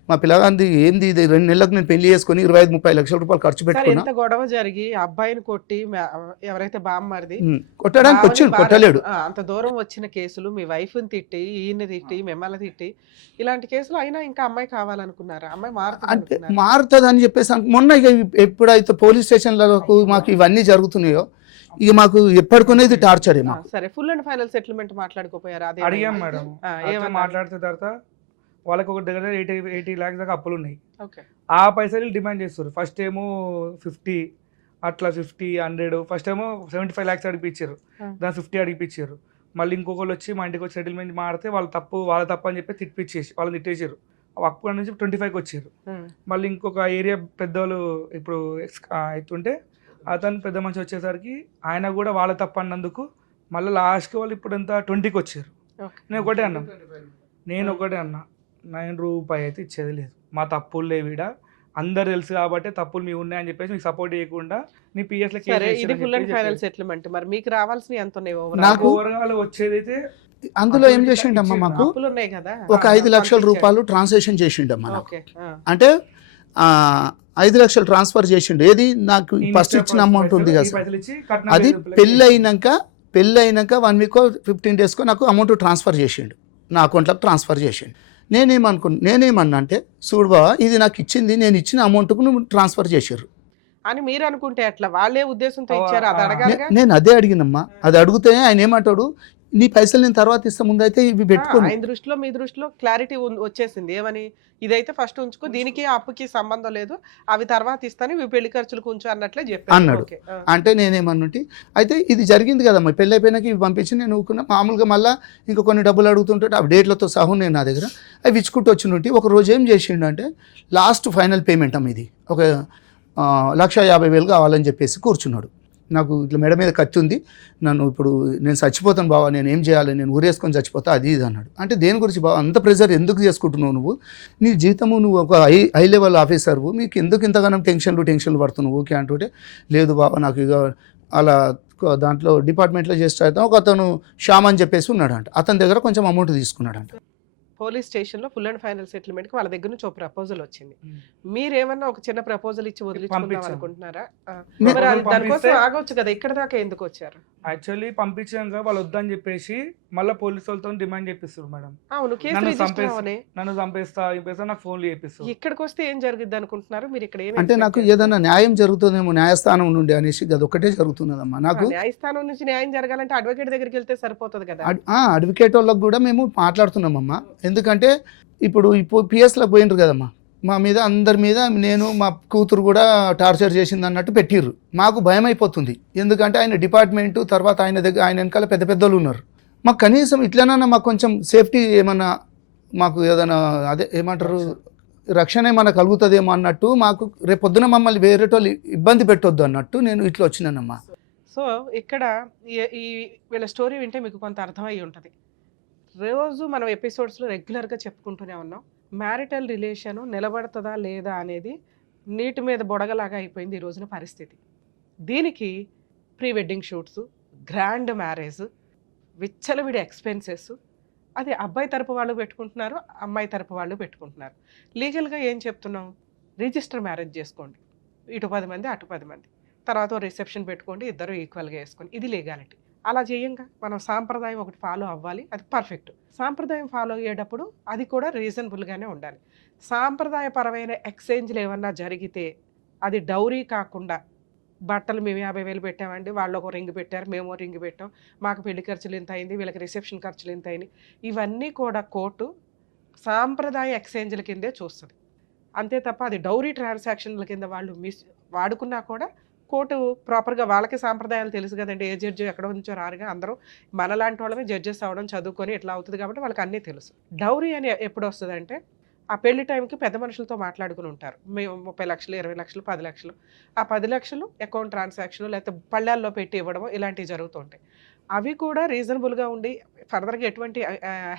మా పిల్లగాంది ఏంది ఇది 2 నెలలకు నేను పెళ్లి చేసుకుని 25-30 లక్షల రూపాయలు ఖర్చు పెట్టుకున్నా. ఎంత గొడవ జరిగి అబ్బాయిని కొట్టి ఎవరైతే బామ్మరిది కొట్టడానికి వచ్చిండు, కొట్టలేడు. అంత దూరం వచ్చిన కేసులు, మీ వైఫ్ ని తిట్టి, ఈయన తిట్టి, మిమ్మల్ని తిట్టి, ఇలాంటి కేసులు అయినా ఇంకా అమ్మాయి కావాలనుకున్నారా? అమ్మాయి అంటే మారుతుంది అని చెప్పేసి మొన్న ఇక ఎప్పుడైతే పోలీస్ స్టేషన్లకు మాకు ఇవన్నీ జరుగుతున్నాయో ఇక మాకు ఎప్పటికొనేది టార్చర్ ఏమో. సరే, ఫుల్ అండ్ ఫైనల్ సెటిల్మెంట్ మాట్లాడుకోపోయారు? అదే అడిగాం మేడం. మాట్లాడితే తర్వాత వాళ్ళకి ఒక దగ్గర 80 lakhs దాకా అప్పులు ఉన్నాయి. ఆ పైసలు డిమాండ్ చేస్తారు. ఫస్ట్ ఏమో 50, అట్లా 50, 100, ఫస్ట్ ఏమో 75 lakhs అడిపించారు, దాని 50 అడిపించారు. మళ్ళీ ఇంకొకళ్ళు వచ్చి మా ఇంటికి వచ్చి సెటిల్మెంట్ మాడితే వాళ్ళ తప్పు అని చెప్పి తిట్టించేసి వాళ్ళని తిట్టేసారు. అక్కడ నుంచి 25కి వచ్చారు. మళ్ళీ ఇంకొక ఏరియా పెద్దవాళ్ళు ఇప్పుడు అవుతుంటే అతను పెద్ద మనిషి వచ్చేసరికి ఆయన కూడా వాళ్ళ తప్పు అన్నందుకు మళ్ళీ లాస్ట్కి వాళ్ళు ఇప్పుడు ఎంత 20కి వచ్చారు. నేను ఒకటే అన్నా 9 రూపాయి అయితే ఇచ్చేది లేదు, మా తప్పులు లేవిడ, అందరు తెలుసు కాబట్టి తప్పులు మీ ఉన్నాయని చెప్పేసి మీకు సపోర్ట్ చేయకుండా నీ పిఎస్ ఇది ఫుల్ అండ్ ఫైనల్ సెటిల్మెంట్. మరి మీకు రావాల్సిన ఎంత ఉన్నాయి? నాకు ఓవరాల్ వచ్చేదైతే అందులో ఏం చేసిండమ్మా, మాకు ఒక 5 లక్షల రూపాయలు ట్రాన్సాక్షన్ చేసిండమ్మా. అంటే 5 లక్షలు ట్రాన్స్ఫర్ చేసిండు. ఏది నాకు ఫస్ట్ ఇచ్చిన అమౌంట్ ఉంది కదా, అది పెళ్ళి అయినాక 1 వీక్ 15 డేస్కో నాకు అమౌంట్ ట్రాన్స్ఫర్ చేసిండు, నా అకౌంట్లోకి ట్రాన్స్ఫర్ చేసిండు. నేనేమన్నా అంటే, చూడు బావ ఇది నాకు ఇచ్చింది, నేను ఇచ్చిన అమౌంట్కు నువ్వు ట్రాన్స్ఫర్ చేసారు అని మీరు అనుకుంటే అట్లా వాళ్ళే ఉద్దేశంతో ఇచ్చారు, అది అడగాలి. నేను అదే అడిగినమ్మా. అది అడిగితే ఆయన ఏమంటాడు, నీ పైసలు నేను తర్వాత ఇస్తా, ముందైతే ఇవి పెట్టుకోను. ఆయన దృష్టిలో మీ దృష్టిలో క్లారిటీ వచ్చేసింది ఏమని, ఇదైతే ఫస్ట్ ఉంచుకో, దీనికి అప్పుకి సంబంధం లేదు, అవి తర్వాత ఇస్తాను, ఇవి పెళ్లి ఖర్చులకు ఉంచు అన్నట్లే చెప్పాను అన్నాడు. అంటే నేనేమన్నుంటి, అయితే ఇది జరిగింది కదమ్మా, పెళ్ళి అయిపోయినాక ఇవి పంపించి నేను ఊరుకున్నా. మామూలుగా మళ్ళీ ఇంకా కొన్ని డబ్బులు అడుగుతుంటే అవి డేట్లతో సహా నేను నా దగ్గర అవి ఇచ్చుకుంటూ వచ్చినట్టు. ఒక రోజు ఏం చేసిండు అంటే, లాస్ట్ ఫైనల్ పేమెంట్ అమ్మ ఇది ఒక 1,50,000 కావాలని చెప్పేసి కూర్చున్నాడు. నాకు ఇట్లా మెడ మీద కత్తి ఉంది, ఇప్పుడు నేను చచ్చిపోతాను బావా, నేను ఏం చేయాలి, నేను ఊరేసుకొని చచ్చిపోతా, అది ఇది అన్నాడు. అంటే దేని గురించి బావా అంత ప్రెజర్ ఎందుకు చేసుకుంటున్నావు నువ్వు, నీ జీతము నువ్వు ఒక హై లెవెల్ ఆఫీసర్వు, మీకు ఎందుకు ఇంతగానో టెన్షన్లు పడుతున్నావు ఊకే అంటుంటే, లేదు బావా నాకు ఇక అలా దాంట్లో డిపార్ట్మెంట్లో చేస్తే ఒక అతను శ్యామ్ అని చెప్పేసి ఉన్నాడంట, అతని దగ్గర కొంచెం అమౌంట్ తీసుకున్నాడంట. పోలీస్ స్టేషన్ లో ఫుల్ అండ్ ఫైనల్ సెటిల్మెంట్ కి వాళ్ళ దగ్గర నుంచి ఒక ప్రపోజల్ వచ్చింది, మీరేమన్నా ఒక చిన్న ప్రపోజల్ ఇచ్చి వదిలించుకుందాం అనుకుంటున్నారా? దానికోసం ఆగొచ్చు కదా, ఇక్కడ దాకా ఎందుకు వచ్చారు? యాక్చువల్లీ పంపించాక వాళ్ళు వద్దని చెప్పేసి మళ్ళీ పోలీసు వాళ్ళతో డిమాండ్ చేపిస్తారు మేడం. అవును, నన్ను చంపేస్తా నాకు ఫోన్లు చేపిస్తారు. ఇక్కడికి వస్తే ఏం జరిగింది అనుకుంటున్నారు మీరు? ఇక్కడ అంటే నాకు ఏదైనా న్యాయం జరుగుతుందేమో న్యాయస్థానం నుండి అనేసి అది ఒకటే జరుగుతున్నదమ్మా. నాకు న్యాయస్థానం నుంచి న్యాయం జరగాలంటే అడ్వకేట్ దగ్గరికి వెళ్తే సరిపోతుంది కదా. అడ్వకేట్ వాళ్ళకి కూడా మేము మాట్లాడుతున్నామమ్మా. ఎందుకంటే ఇప్పుడు పిఎస్లకు పోయినరు కదమ్మా, మా మీద అందరి మీద నేను మా కూతురు కూడా టార్చర్ చేసింది అన్నట్టు పెట్టిర్రు. మాకు భయం అయిపోతుంది, ఎందుకంటే ఆయన డిపార్ట్మెంటు తర్వాత ఆయన వెనకాల పెద్ద పెద్దోళ్ళు ఉన్నారు. మాకు కనీసం ఇట్లనన్నా మాకు కొంచెం సేఫ్టీ ఏమన్నా, మాకు ఏదైనా అదే ఏమంటారు రక్షణ ఏమన్నా కలుగుతుందేమో అన్నట్టు, మాకు రేపొద్దున మమ్మల్ని వేరేటోళ్ళు ఇబ్బంది పెట్టొద్దు అన్నట్టు నేను ఇట్లా వచ్చినానమ్మా. సో ఇక్కడ ఈ వీళ్ళ స్టోరీ వింటే మీకు కొంత అర్థమై ఉంటుంది. రోజు మనం ఎపిసోడ్స్లో రెగ్యులర్గా చెప్పుకుంటూనే ఉన్నాం, మ్యారిటల్ రిలేషన్ నిలబడుతుందా లేదా అనేది నీటి మీద బొడగలాగా అయిపోయింది ఈ రోజున పరిస్థితి. దీనికి pre wedding shoots, grand marriage, విచ్చలవిడి ఎక్స్పెన్సెస్, అది అబ్బాయి తరపు వాళ్ళు పెట్టుకుంటున్నారు, అమ్మాయి తరపు వాళ్ళు పెట్టుకుంటున్నారు. లీగల్గా ఏం చెప్తున్నాం, రిజిస్టర్ మ్యారేజ్ చేసుకోండి, ఇటు 10 మంది అటు 10 మంది, తర్వాత రిసెప్షన్ పెట్టుకోండి, ఇద్దరు ఈక్వల్గా వేసుకోండి, ఇది లీగాలిటీ. అలా చేయంగా మనం సాంప్రదాయం ఒకటి ఫాలో అవ్వాలి, అది పర్ఫెక్ట్. సాంప్రదాయం ఫాలో అయ్యేటప్పుడు అది కూడా రీజనబుల్గానే ఉండాలి. సాంప్రదాయపరమైన ఎక్స్చేంజ్లు ఏమన్నా జరిగితే అది డౌరీ కాకుండా, బట్టలు మేము 50,000 పెట్టామండి, వాళ్ళు ఒక రింగ్ పెట్టారు, మేము రింగ్ పెట్టాం, మాకు పెళ్లి ఖర్చులు ఇంత అయింది, వీళ్ళకి రిసెప్షన్ ఖర్చులు ఇంత అయినాయి, ఇవన్నీ కూడా కోర్టు సాంప్రదాయ ఎక్స్చేంజ్ల కిందే చూస్తుంది. అంతే తప్ప అది డౌరీ ట్రాన్సాక్షన్ల కింద వాళ్ళు వాడుకున్నా కూడా కోర్టు ప్రాపర్గా, వాళ్ళకి సాంప్రదాయాలు తెలుసు కదండి, ఏ జడ్జి ఎక్కడో నుంచో రారుగా, అందరూ మనలాంటి వాళ్ళమే జడ్జెస్ అవ్వడం చదువుకొని ఇట్లా అవుతుంది కాబట్టి వాళ్ళకి అన్నీ తెలుసు. డౌరీ అని ఎప్పుడు వస్తుందంటే ఆ పెళ్లి టైంకి పెద్ద మనుషులతో మాట్లాడుకుని ఉంటారు, మేము 30 లక్షలు 20 లక్షలు 10 లక్షలు, ఆ 10 లక్షలు అకౌంట్ ట్రాన్సాక్షన్ లేకపోతే పళ్ళాల్లో పెట్టి ఇవ్వడము ఇలాంటివి జరుగుతూ ఉంటాయి. అవి కూడా రీజనబుల్గా ఉండి ఫర్దర్గా ఎటువంటి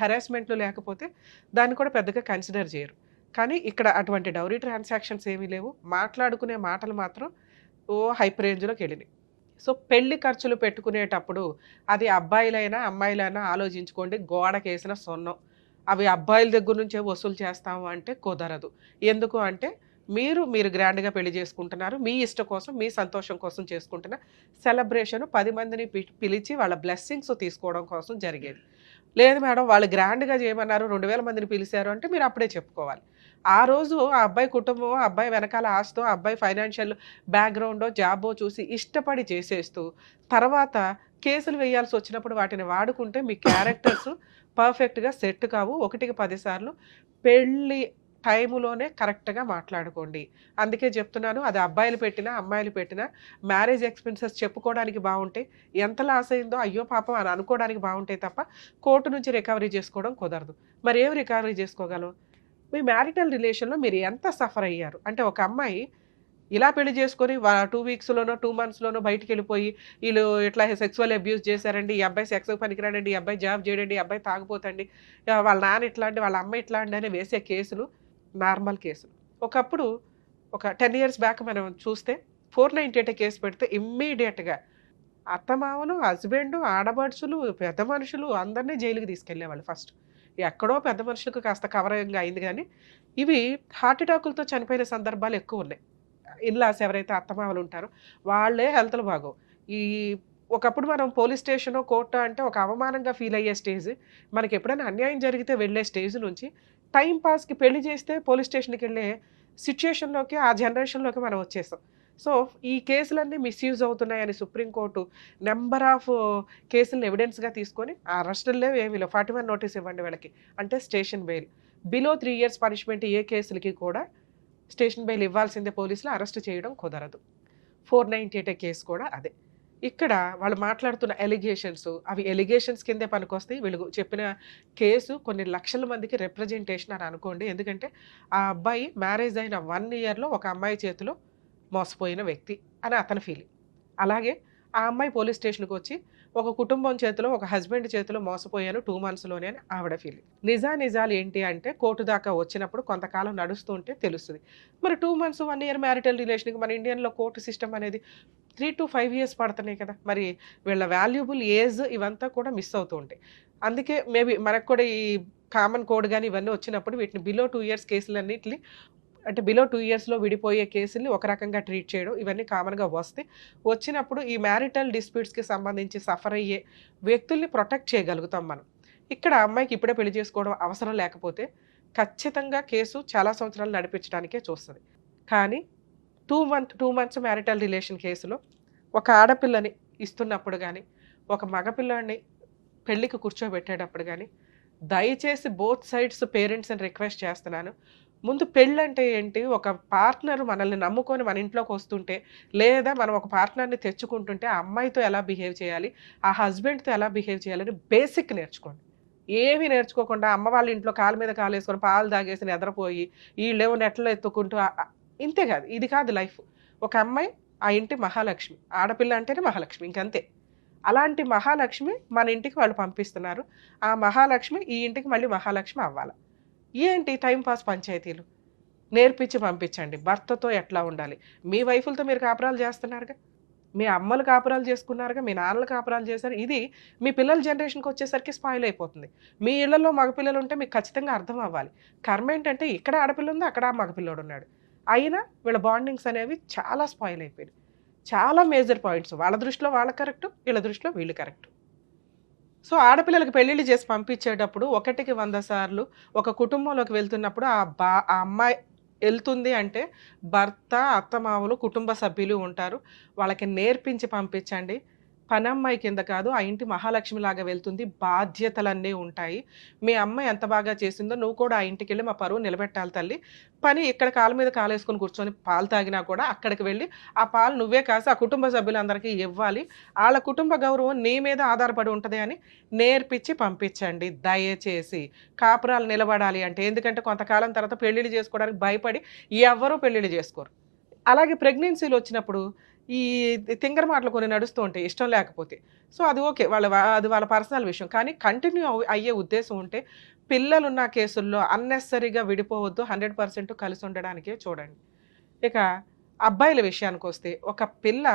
హెరాస్మెంట్లు లేకపోతే దాన్ని కూడా పెద్దగా కన్సిడర్ చేయరు. కానీ ఇక్కడ అటువంటి డౌరీ ట్రాన్సాక్షన్స్ ఏమీ లేవు, మాట్లాడుకునే మాటలు మాత్రం హైప్ రేంజ్లోకి వెళ్ళినాయి. సో పెళ్లి ఖర్చులు పెట్టుకునేటప్పుడు అది అబ్బాయిలైనా అమ్మాయిలైనా ఆలోచించుకోండి, గోడకేసిన సొన్నం. అవి అబ్బాయిల దగ్గర నుంచే వసూలు చేస్తాము అంటే కుదరదు. ఎందుకు అంటే మీరు గ్రాండ్గా పెళ్లి చేసుకుంటున్నారు, మీ ఇష్టం కోసం, మీ సంతోషం కోసం చేసుకుంటున్న సెలబ్రేషన్ 10 మందిని పిలిచి వాళ్ళ బ్లెస్సింగ్స్ తీసుకోవడం కోసం జరిగేది. లేదు మేడం వాళ్ళు గ్రాండ్గా చేయమన్నారు, 2000 మందిని పిలిచారు అంటే మీరు అప్పుడే చెప్పుకోవాలి. ఆ రోజు ఆ అబ్బాయి కుటుంబం, ఆ అబ్బాయి వెనకాల ఆస్తో, ఆ అబ్బాయి ఫైనాన్షియల్ బ్యాక్గ్రౌండో జాబో చూసి ఇష్టపడి చేసేస్తూ తర్వాత కేసులు వేయాల్సి వచ్చినప్పుడు వాటిని వాడుకుంటే మీ క్యారెక్టర్స్ పర్ఫెక్ట్గా సెట్ కావు. 1కి 10 సార్లు పెళ్ళి టైములోనే కరెక్ట్గా మాట్లాడుకోండి. అందుకే చెప్తున్నాను, అది అబ్బాయిలు పెట్టినా అమ్మాయిలు పెట్టినా మ్యారేజ్ ఎక్స్పెన్సెస్ చెప్పుకోవడానికి బాగుంటాయి, ఎంత లాస్ అయిందో అయ్యో పాపం అని అనుకోవడానికి బాగుంటాయి తప్ప కోర్టు నుంచి రికవరీ చేసుకోవడం కుదరదు. మరి ఏం రికవరీ చేసుకోగలం? మీ మ్యారిటల్ రిలేషన్లో మీరు ఎంత సఫర్ అయ్యారు అంటే, ఒక అమ్మాయి ఇలా పెళ్లి చేసుకొని 2 వీక్స్లోనో 2 మంత్స్లోనో బయటికి వెళ్ళిపోయి వీళ్ళు ఇట్లా సెక్సువల్ అబ్యూస్ చేశారండి, ఈ అబ్బాయి సెక్స్ పనికిరాడండి, ఈ అబ్బాయి జాబ్ చేయడండి, ఈ అబ్బాయి తాగిపోతండి, వాళ్ళ నాన్న ఇట్లా అండి, వాళ్ళ అమ్మ ఇట్లా అండి అని వేసే కేసులు నార్మల్ కేసులు. ఒకప్పుడు ఒక 10 years బ్యాక్ మనం చూస్తే 498 కేసు పెడితే ఇమ్మీడియట్గా అత్తమామలు, హస్బెండ్, ఆడబడుచులు, పెద్ద మనుషులు అందరినీ జైలుకి తీసుకెళ్లేవాళ్ళు. ఫస్ట్ ఎక్కడో పెద్ద మనుషులకు కాస్త కవరింగ్ అయింది, కానీ ఇవి హార్ట్ అటాకులతో చనిపోయిన సందర్భాలు ఎక్కువ ఉన్నాయి. ఇన్లాస్ ఎవరైతే అత్తమామలు ఉంటారో వాళ్ళే హెల్త్లు బాగోవు. ఈ ఒకప్పుడు మనం పోలీస్ స్టేషను, కోర్టు అంటే ఒక అవమానంగా ఫీల్ అయ్యే స్టేజ్, మనకి ఎప్పుడైనా అన్యాయం జరిగితే వెళ్ళే స్టేజ్ నుంచి టైం పాస్కి పెళ్లి చేస్తే పోలీస్ స్టేషన్కి వెళ్ళే సిచ్యుయేషన్లోకి, ఆ జనరేషన్లోకి మనం వచ్చేసాం. సో ఈ కేసులన్నీ మిస్యూజ్ అవుతున్నాయని సుప్రీంకోర్టు నెంబర్ ఆఫ్ కేసులను ఎవిడెన్స్గా తీసుకొని ఆ అరెస్టుల్లో ఏమీ 41 నోటీస్ ఇవ్వండి వీళ్ళకి అంటే station bail. Below 3 years punishment ఏ కేసులకి కూడా స్టేషన్ బెయిల్ ఇవ్వాల్సిందే, పోలీసులు అరెస్ట్ చేయడం కుదరదు. 498 కేసు కూడా అదే. ఇక్కడ వాళ్ళు మాట్లాడుతున్న ఎలిగేషన్స్ అవి ఎలిగేషన్స్ కిందే పనికొస్తాయి. వీళ్ళు చెప్పిన కేసు కొన్ని లక్షల మందికి రిప్రజెంటేషన్ అని అనుకోండి. ఎందుకంటే ఆ అబ్బాయి మ్యారేజ్ అయిన 1 yearలో ఒక అమ్మాయి చేతిలో మోసపోయిన వ్యక్తి అని అతని ఫీలింగ్. అలాగే ఆ అమ్మాయి పోలీస్ స్టేషన్కి వచ్చి ఒక కుటుంబం చేతిలో, ఒక హస్బెండ్ చేతిలో మోసపోయాను 2 monthsలోనే అని ఆవిడ ఫీలింగ్. నిజాలు ఏంటి అంటే కోర్టు దాకా వచ్చినప్పుడు కొంతకాలం నడుస్తుంటే తెలుస్తుంది. మరి 2 months 1 year మ్యారిటల్ రిలేషన్కి మన ఇండియన్లో కోర్టు సిస్టమ్ అనేది 3 to 5 years పడుతున్నాయి కదా. మరి వీళ్ళ వాల్యుబుల్ ఏజ్ ఇవంతా కూడా మిస్ అవుతూ ఉంటాయి. అందుకే మేబీ మనకు కూడా ఈ కామన్ కోడ్ కానీ ఇవన్నీ వచ్చినప్పుడు వీటిని బిలో 2 years కేసులన్నింటినీ అంటే బిలో 2 yearsలో విడిపోయే కేసుల్ని ఒక రకంగా ట్రీట్ చేయడం ఇవన్నీ కామన్గా వస్తాయి. వచ్చినప్పుడు ఈ మ్యారిటల్ డిస్ప్యూట్స్కి సంబంధించి సఫర్ అయ్యే వ్యక్తుల్ని ప్రొటెక్ట్ చేయగలుగుతాం మనం. ఇక్కడ అమ్మాయికి ఇప్పుడే పెళ్లి చేసుకోవడం అవసరం లేకపోతే ఖచ్చితంగా కేసు చాలా సంవత్సరాలు నడిపించడానికే చూస్తుంది. కానీ 2 months మ్యారిటల్ రిలేషన్ కేసులో ఒక ఆడపిల్లని ఇస్తున్నప్పుడు కానీ, ఒక మగపిల్లాడిని పెళ్ళికి కూర్చోబెట్టేటప్పుడు కానీ దయచేసి బోత్ సైడ్స్ పేరెంట్స్ని రిక్వెస్ట్ చేస్తున్నాను, ముందు పెళ్ళంటే ఏంటి? ఒక పార్ట్నర్ మనల్ని నమ్ముకొని మన ఇంట్లోకి వస్తుంటే, లేదా మనం ఒక పార్ట్నర్‌ని తెచ్చుకుంటుంటే, ఆ అమ్మాయితో ఎలా బిహేవ్ చేయాలి? ఆ హస్బెండ్‌తో ఎలా బిహేవ్ చేయాలని బేసిక్ నేర్చుకోండి. ఏమి నేర్చుకోకుండా అమ్మ వాళ్ళ ఇంట్లో కాలు మీద కాలేసుకొని పాలు తాగేసి నిద్రపోయి, ఈళ్ళేమో నెట్లో ఎత్తుకుంటూ ఇంతే కాదు. ఇది కాదు లైఫ్. ఒక అమ్మాయి ఆ ఇంటి మహాలక్ష్మి. ఆడపిల్ల అంటేనే మహాలక్ష్మి ఇంకంతే. అలాంటి మహాలక్ష్మి మన ఇంటికి వాళ్ళు పంపిస్తున్నారు. ఆ మహాలక్ష్మి ఈ ఇంటికి మళ్ళీ మహాలక్ష్మి అవ్వాల. ఏంటి టైమ్ పాస్ పంచాయతీలు? నేర్పించి పంపించండి. భర్తతో ఎట్లా ఉండాలి? మీ వైఫులతో మీరు కాపురాలు చేస్తున్నారుగా. మీ అమ్మలు కాపురాలు చేసుకున్నారుగా. మీ నాన్నలు కాపురాలు చేశారు. ఇది మీ పిల్లల జనరేషన్‌కొచ్చేసరికి స్పాయిల్ అయిపోతుంది. మీ ఇళ్లలో మగపిల్లలుంటే మీకు ఖచ్చితంగా అర్థం అవ్వాలి. కర్మేంటంటే ఇక్కడ ఆడపిల్లుంది, అక్కడ మగపిల్లోడున్నాడు. అయినా వీళ్ళ బాండింగ్స్ అనేవి చాలా స్పాయిల్ అయిపోయినాయి. చాలా మేజర్ పాయింట్స్. వాళ్ళ దృష్టిలో వాళ్ళు కరెక్టు. వీళ్ళ దృష్టిలో వీళ్ళు కరెక్టు. సో, ఆడపిల్లలకి పెళ్ళిళ్ళు చేసి పంపించేటప్పుడు 1కి 100 సార్లు ఒక కుటుంబంలోకి వెళ్తున్నప్పుడు ఆ అమ్మాయి ఎళ్తుంది అంటే భర్త, అత్తమామలు, కుటుంబ సభ్యులు ఉంటారు. వాళ్ళకి నేర్పించి పంపించండి. పనమ్మాయి కింద కాదు, ఆ ఇంటి మహాలక్ష్మిలాగా వెళ్తుంది. బాధ్యతలన్నీ ఉంటాయి. మీ అమ్మ ఎంత బాగా చేసిందో నువ్వు కూడా ఆ ఇంటికెళ్ళి మా పరువు నిలబెట్టాలి తల్లి. పని ఇక్కడ కాళ్ళ మీద కాలేసుకొని కూర్చొని పాలు తాగినా కూడా అక్కడికి వెళ్ళి ఆ పాలు నువ్వే కాసి ఆ కుటుంబ సభ్యులందరికీ ఇవ్వాలి. ఆళ్ళ కుటుంబ గౌరవం నీ మీద ఆధారపడి ఉంటది అని నేర్పించి పంపించండి దయచేసి. కాపురాలు నిలబడాలి అంటే ఎందుకంటే కొంతకాలం తర్వాత పెళ్ళిళ్ళు చేసుకోవడానికి భయపడి ఎవ్వరూ పెళ్ళిళ్ళు చేసుకోరు. అలాగే ప్రెగ్నెన్సీలొచ్చినప్పుడు ఈ తింగర మాటలు కొన్ని నడుస్తూ ఉంటాయి ఇష్టం లేకపోతే. సో, అది ఓకే. అది వాళ్ళ పర్సనల్ విషయం. కానీ కంటిన్యూ అయ్యే ఉద్దేశం ఉంటే పిల్లలున్న కేసుల్లో అన్నెసెసరీగా విడిపోవద్దు. 100% కలిసి ఉండడానికే చూడండి. ఇక అబ్బాయిల విషయానికొస్తే ఒక పిల్ల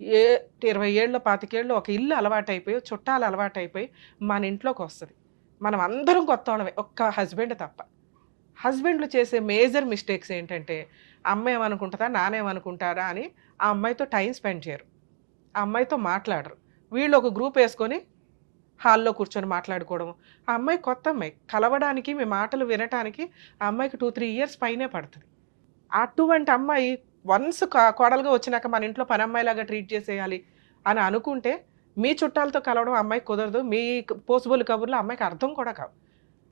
ఏ 20 ఏళ్ళో, 25 ఏళ్ళో ఒక ఇల్లు అలవాటైపోయి, చుట్టాలు అలవాటైపోయి మన ఇంట్లోకొస్తది. మనం అందరం కొత్తోళ్ళమే. ఒక్క హస్బెండ్ తప్ప. హస్బెండ్‌లు చేసే మేజర్ మిస్టేక్స్ ఏంటంటే, అమ్మ ఏమనుకుంటదా? నాన్న ఏమనుకుంటారా? అని ఆ అమ్మాయితో టైమ్ స్పెండ్ చేయరు. ఆ అమ్మాయితో మాట్లాడరు. వీళ్ళు ఒక గ్రూప్ యేసుకొని హాల్‌లో కూర్చొని మాట్లాడుకోవడం. ఆ అమ్మాయి కొత్త అమ్మాయి. కలవడానికి, మీ మాటలు వినటానికి ఆ అమ్మాయికి 2, 3 ఇయర్స్ పైనే పడతది. అటువంటి అమ్మాయి వన్స్ కోడలుగా వచ్చినాక మన ఇంట్లో పనమ్మాయిలాగా ట్రీట్ చేసేయాలి అని అనుకుంటే, మీ చుట్టాలతో కలవడం ఆ అమ్మాయికి కుదరదు. మీ పోసుబోలు కబుర్లు ఆ అమ్మాయికి అర్థం కూడా కావు.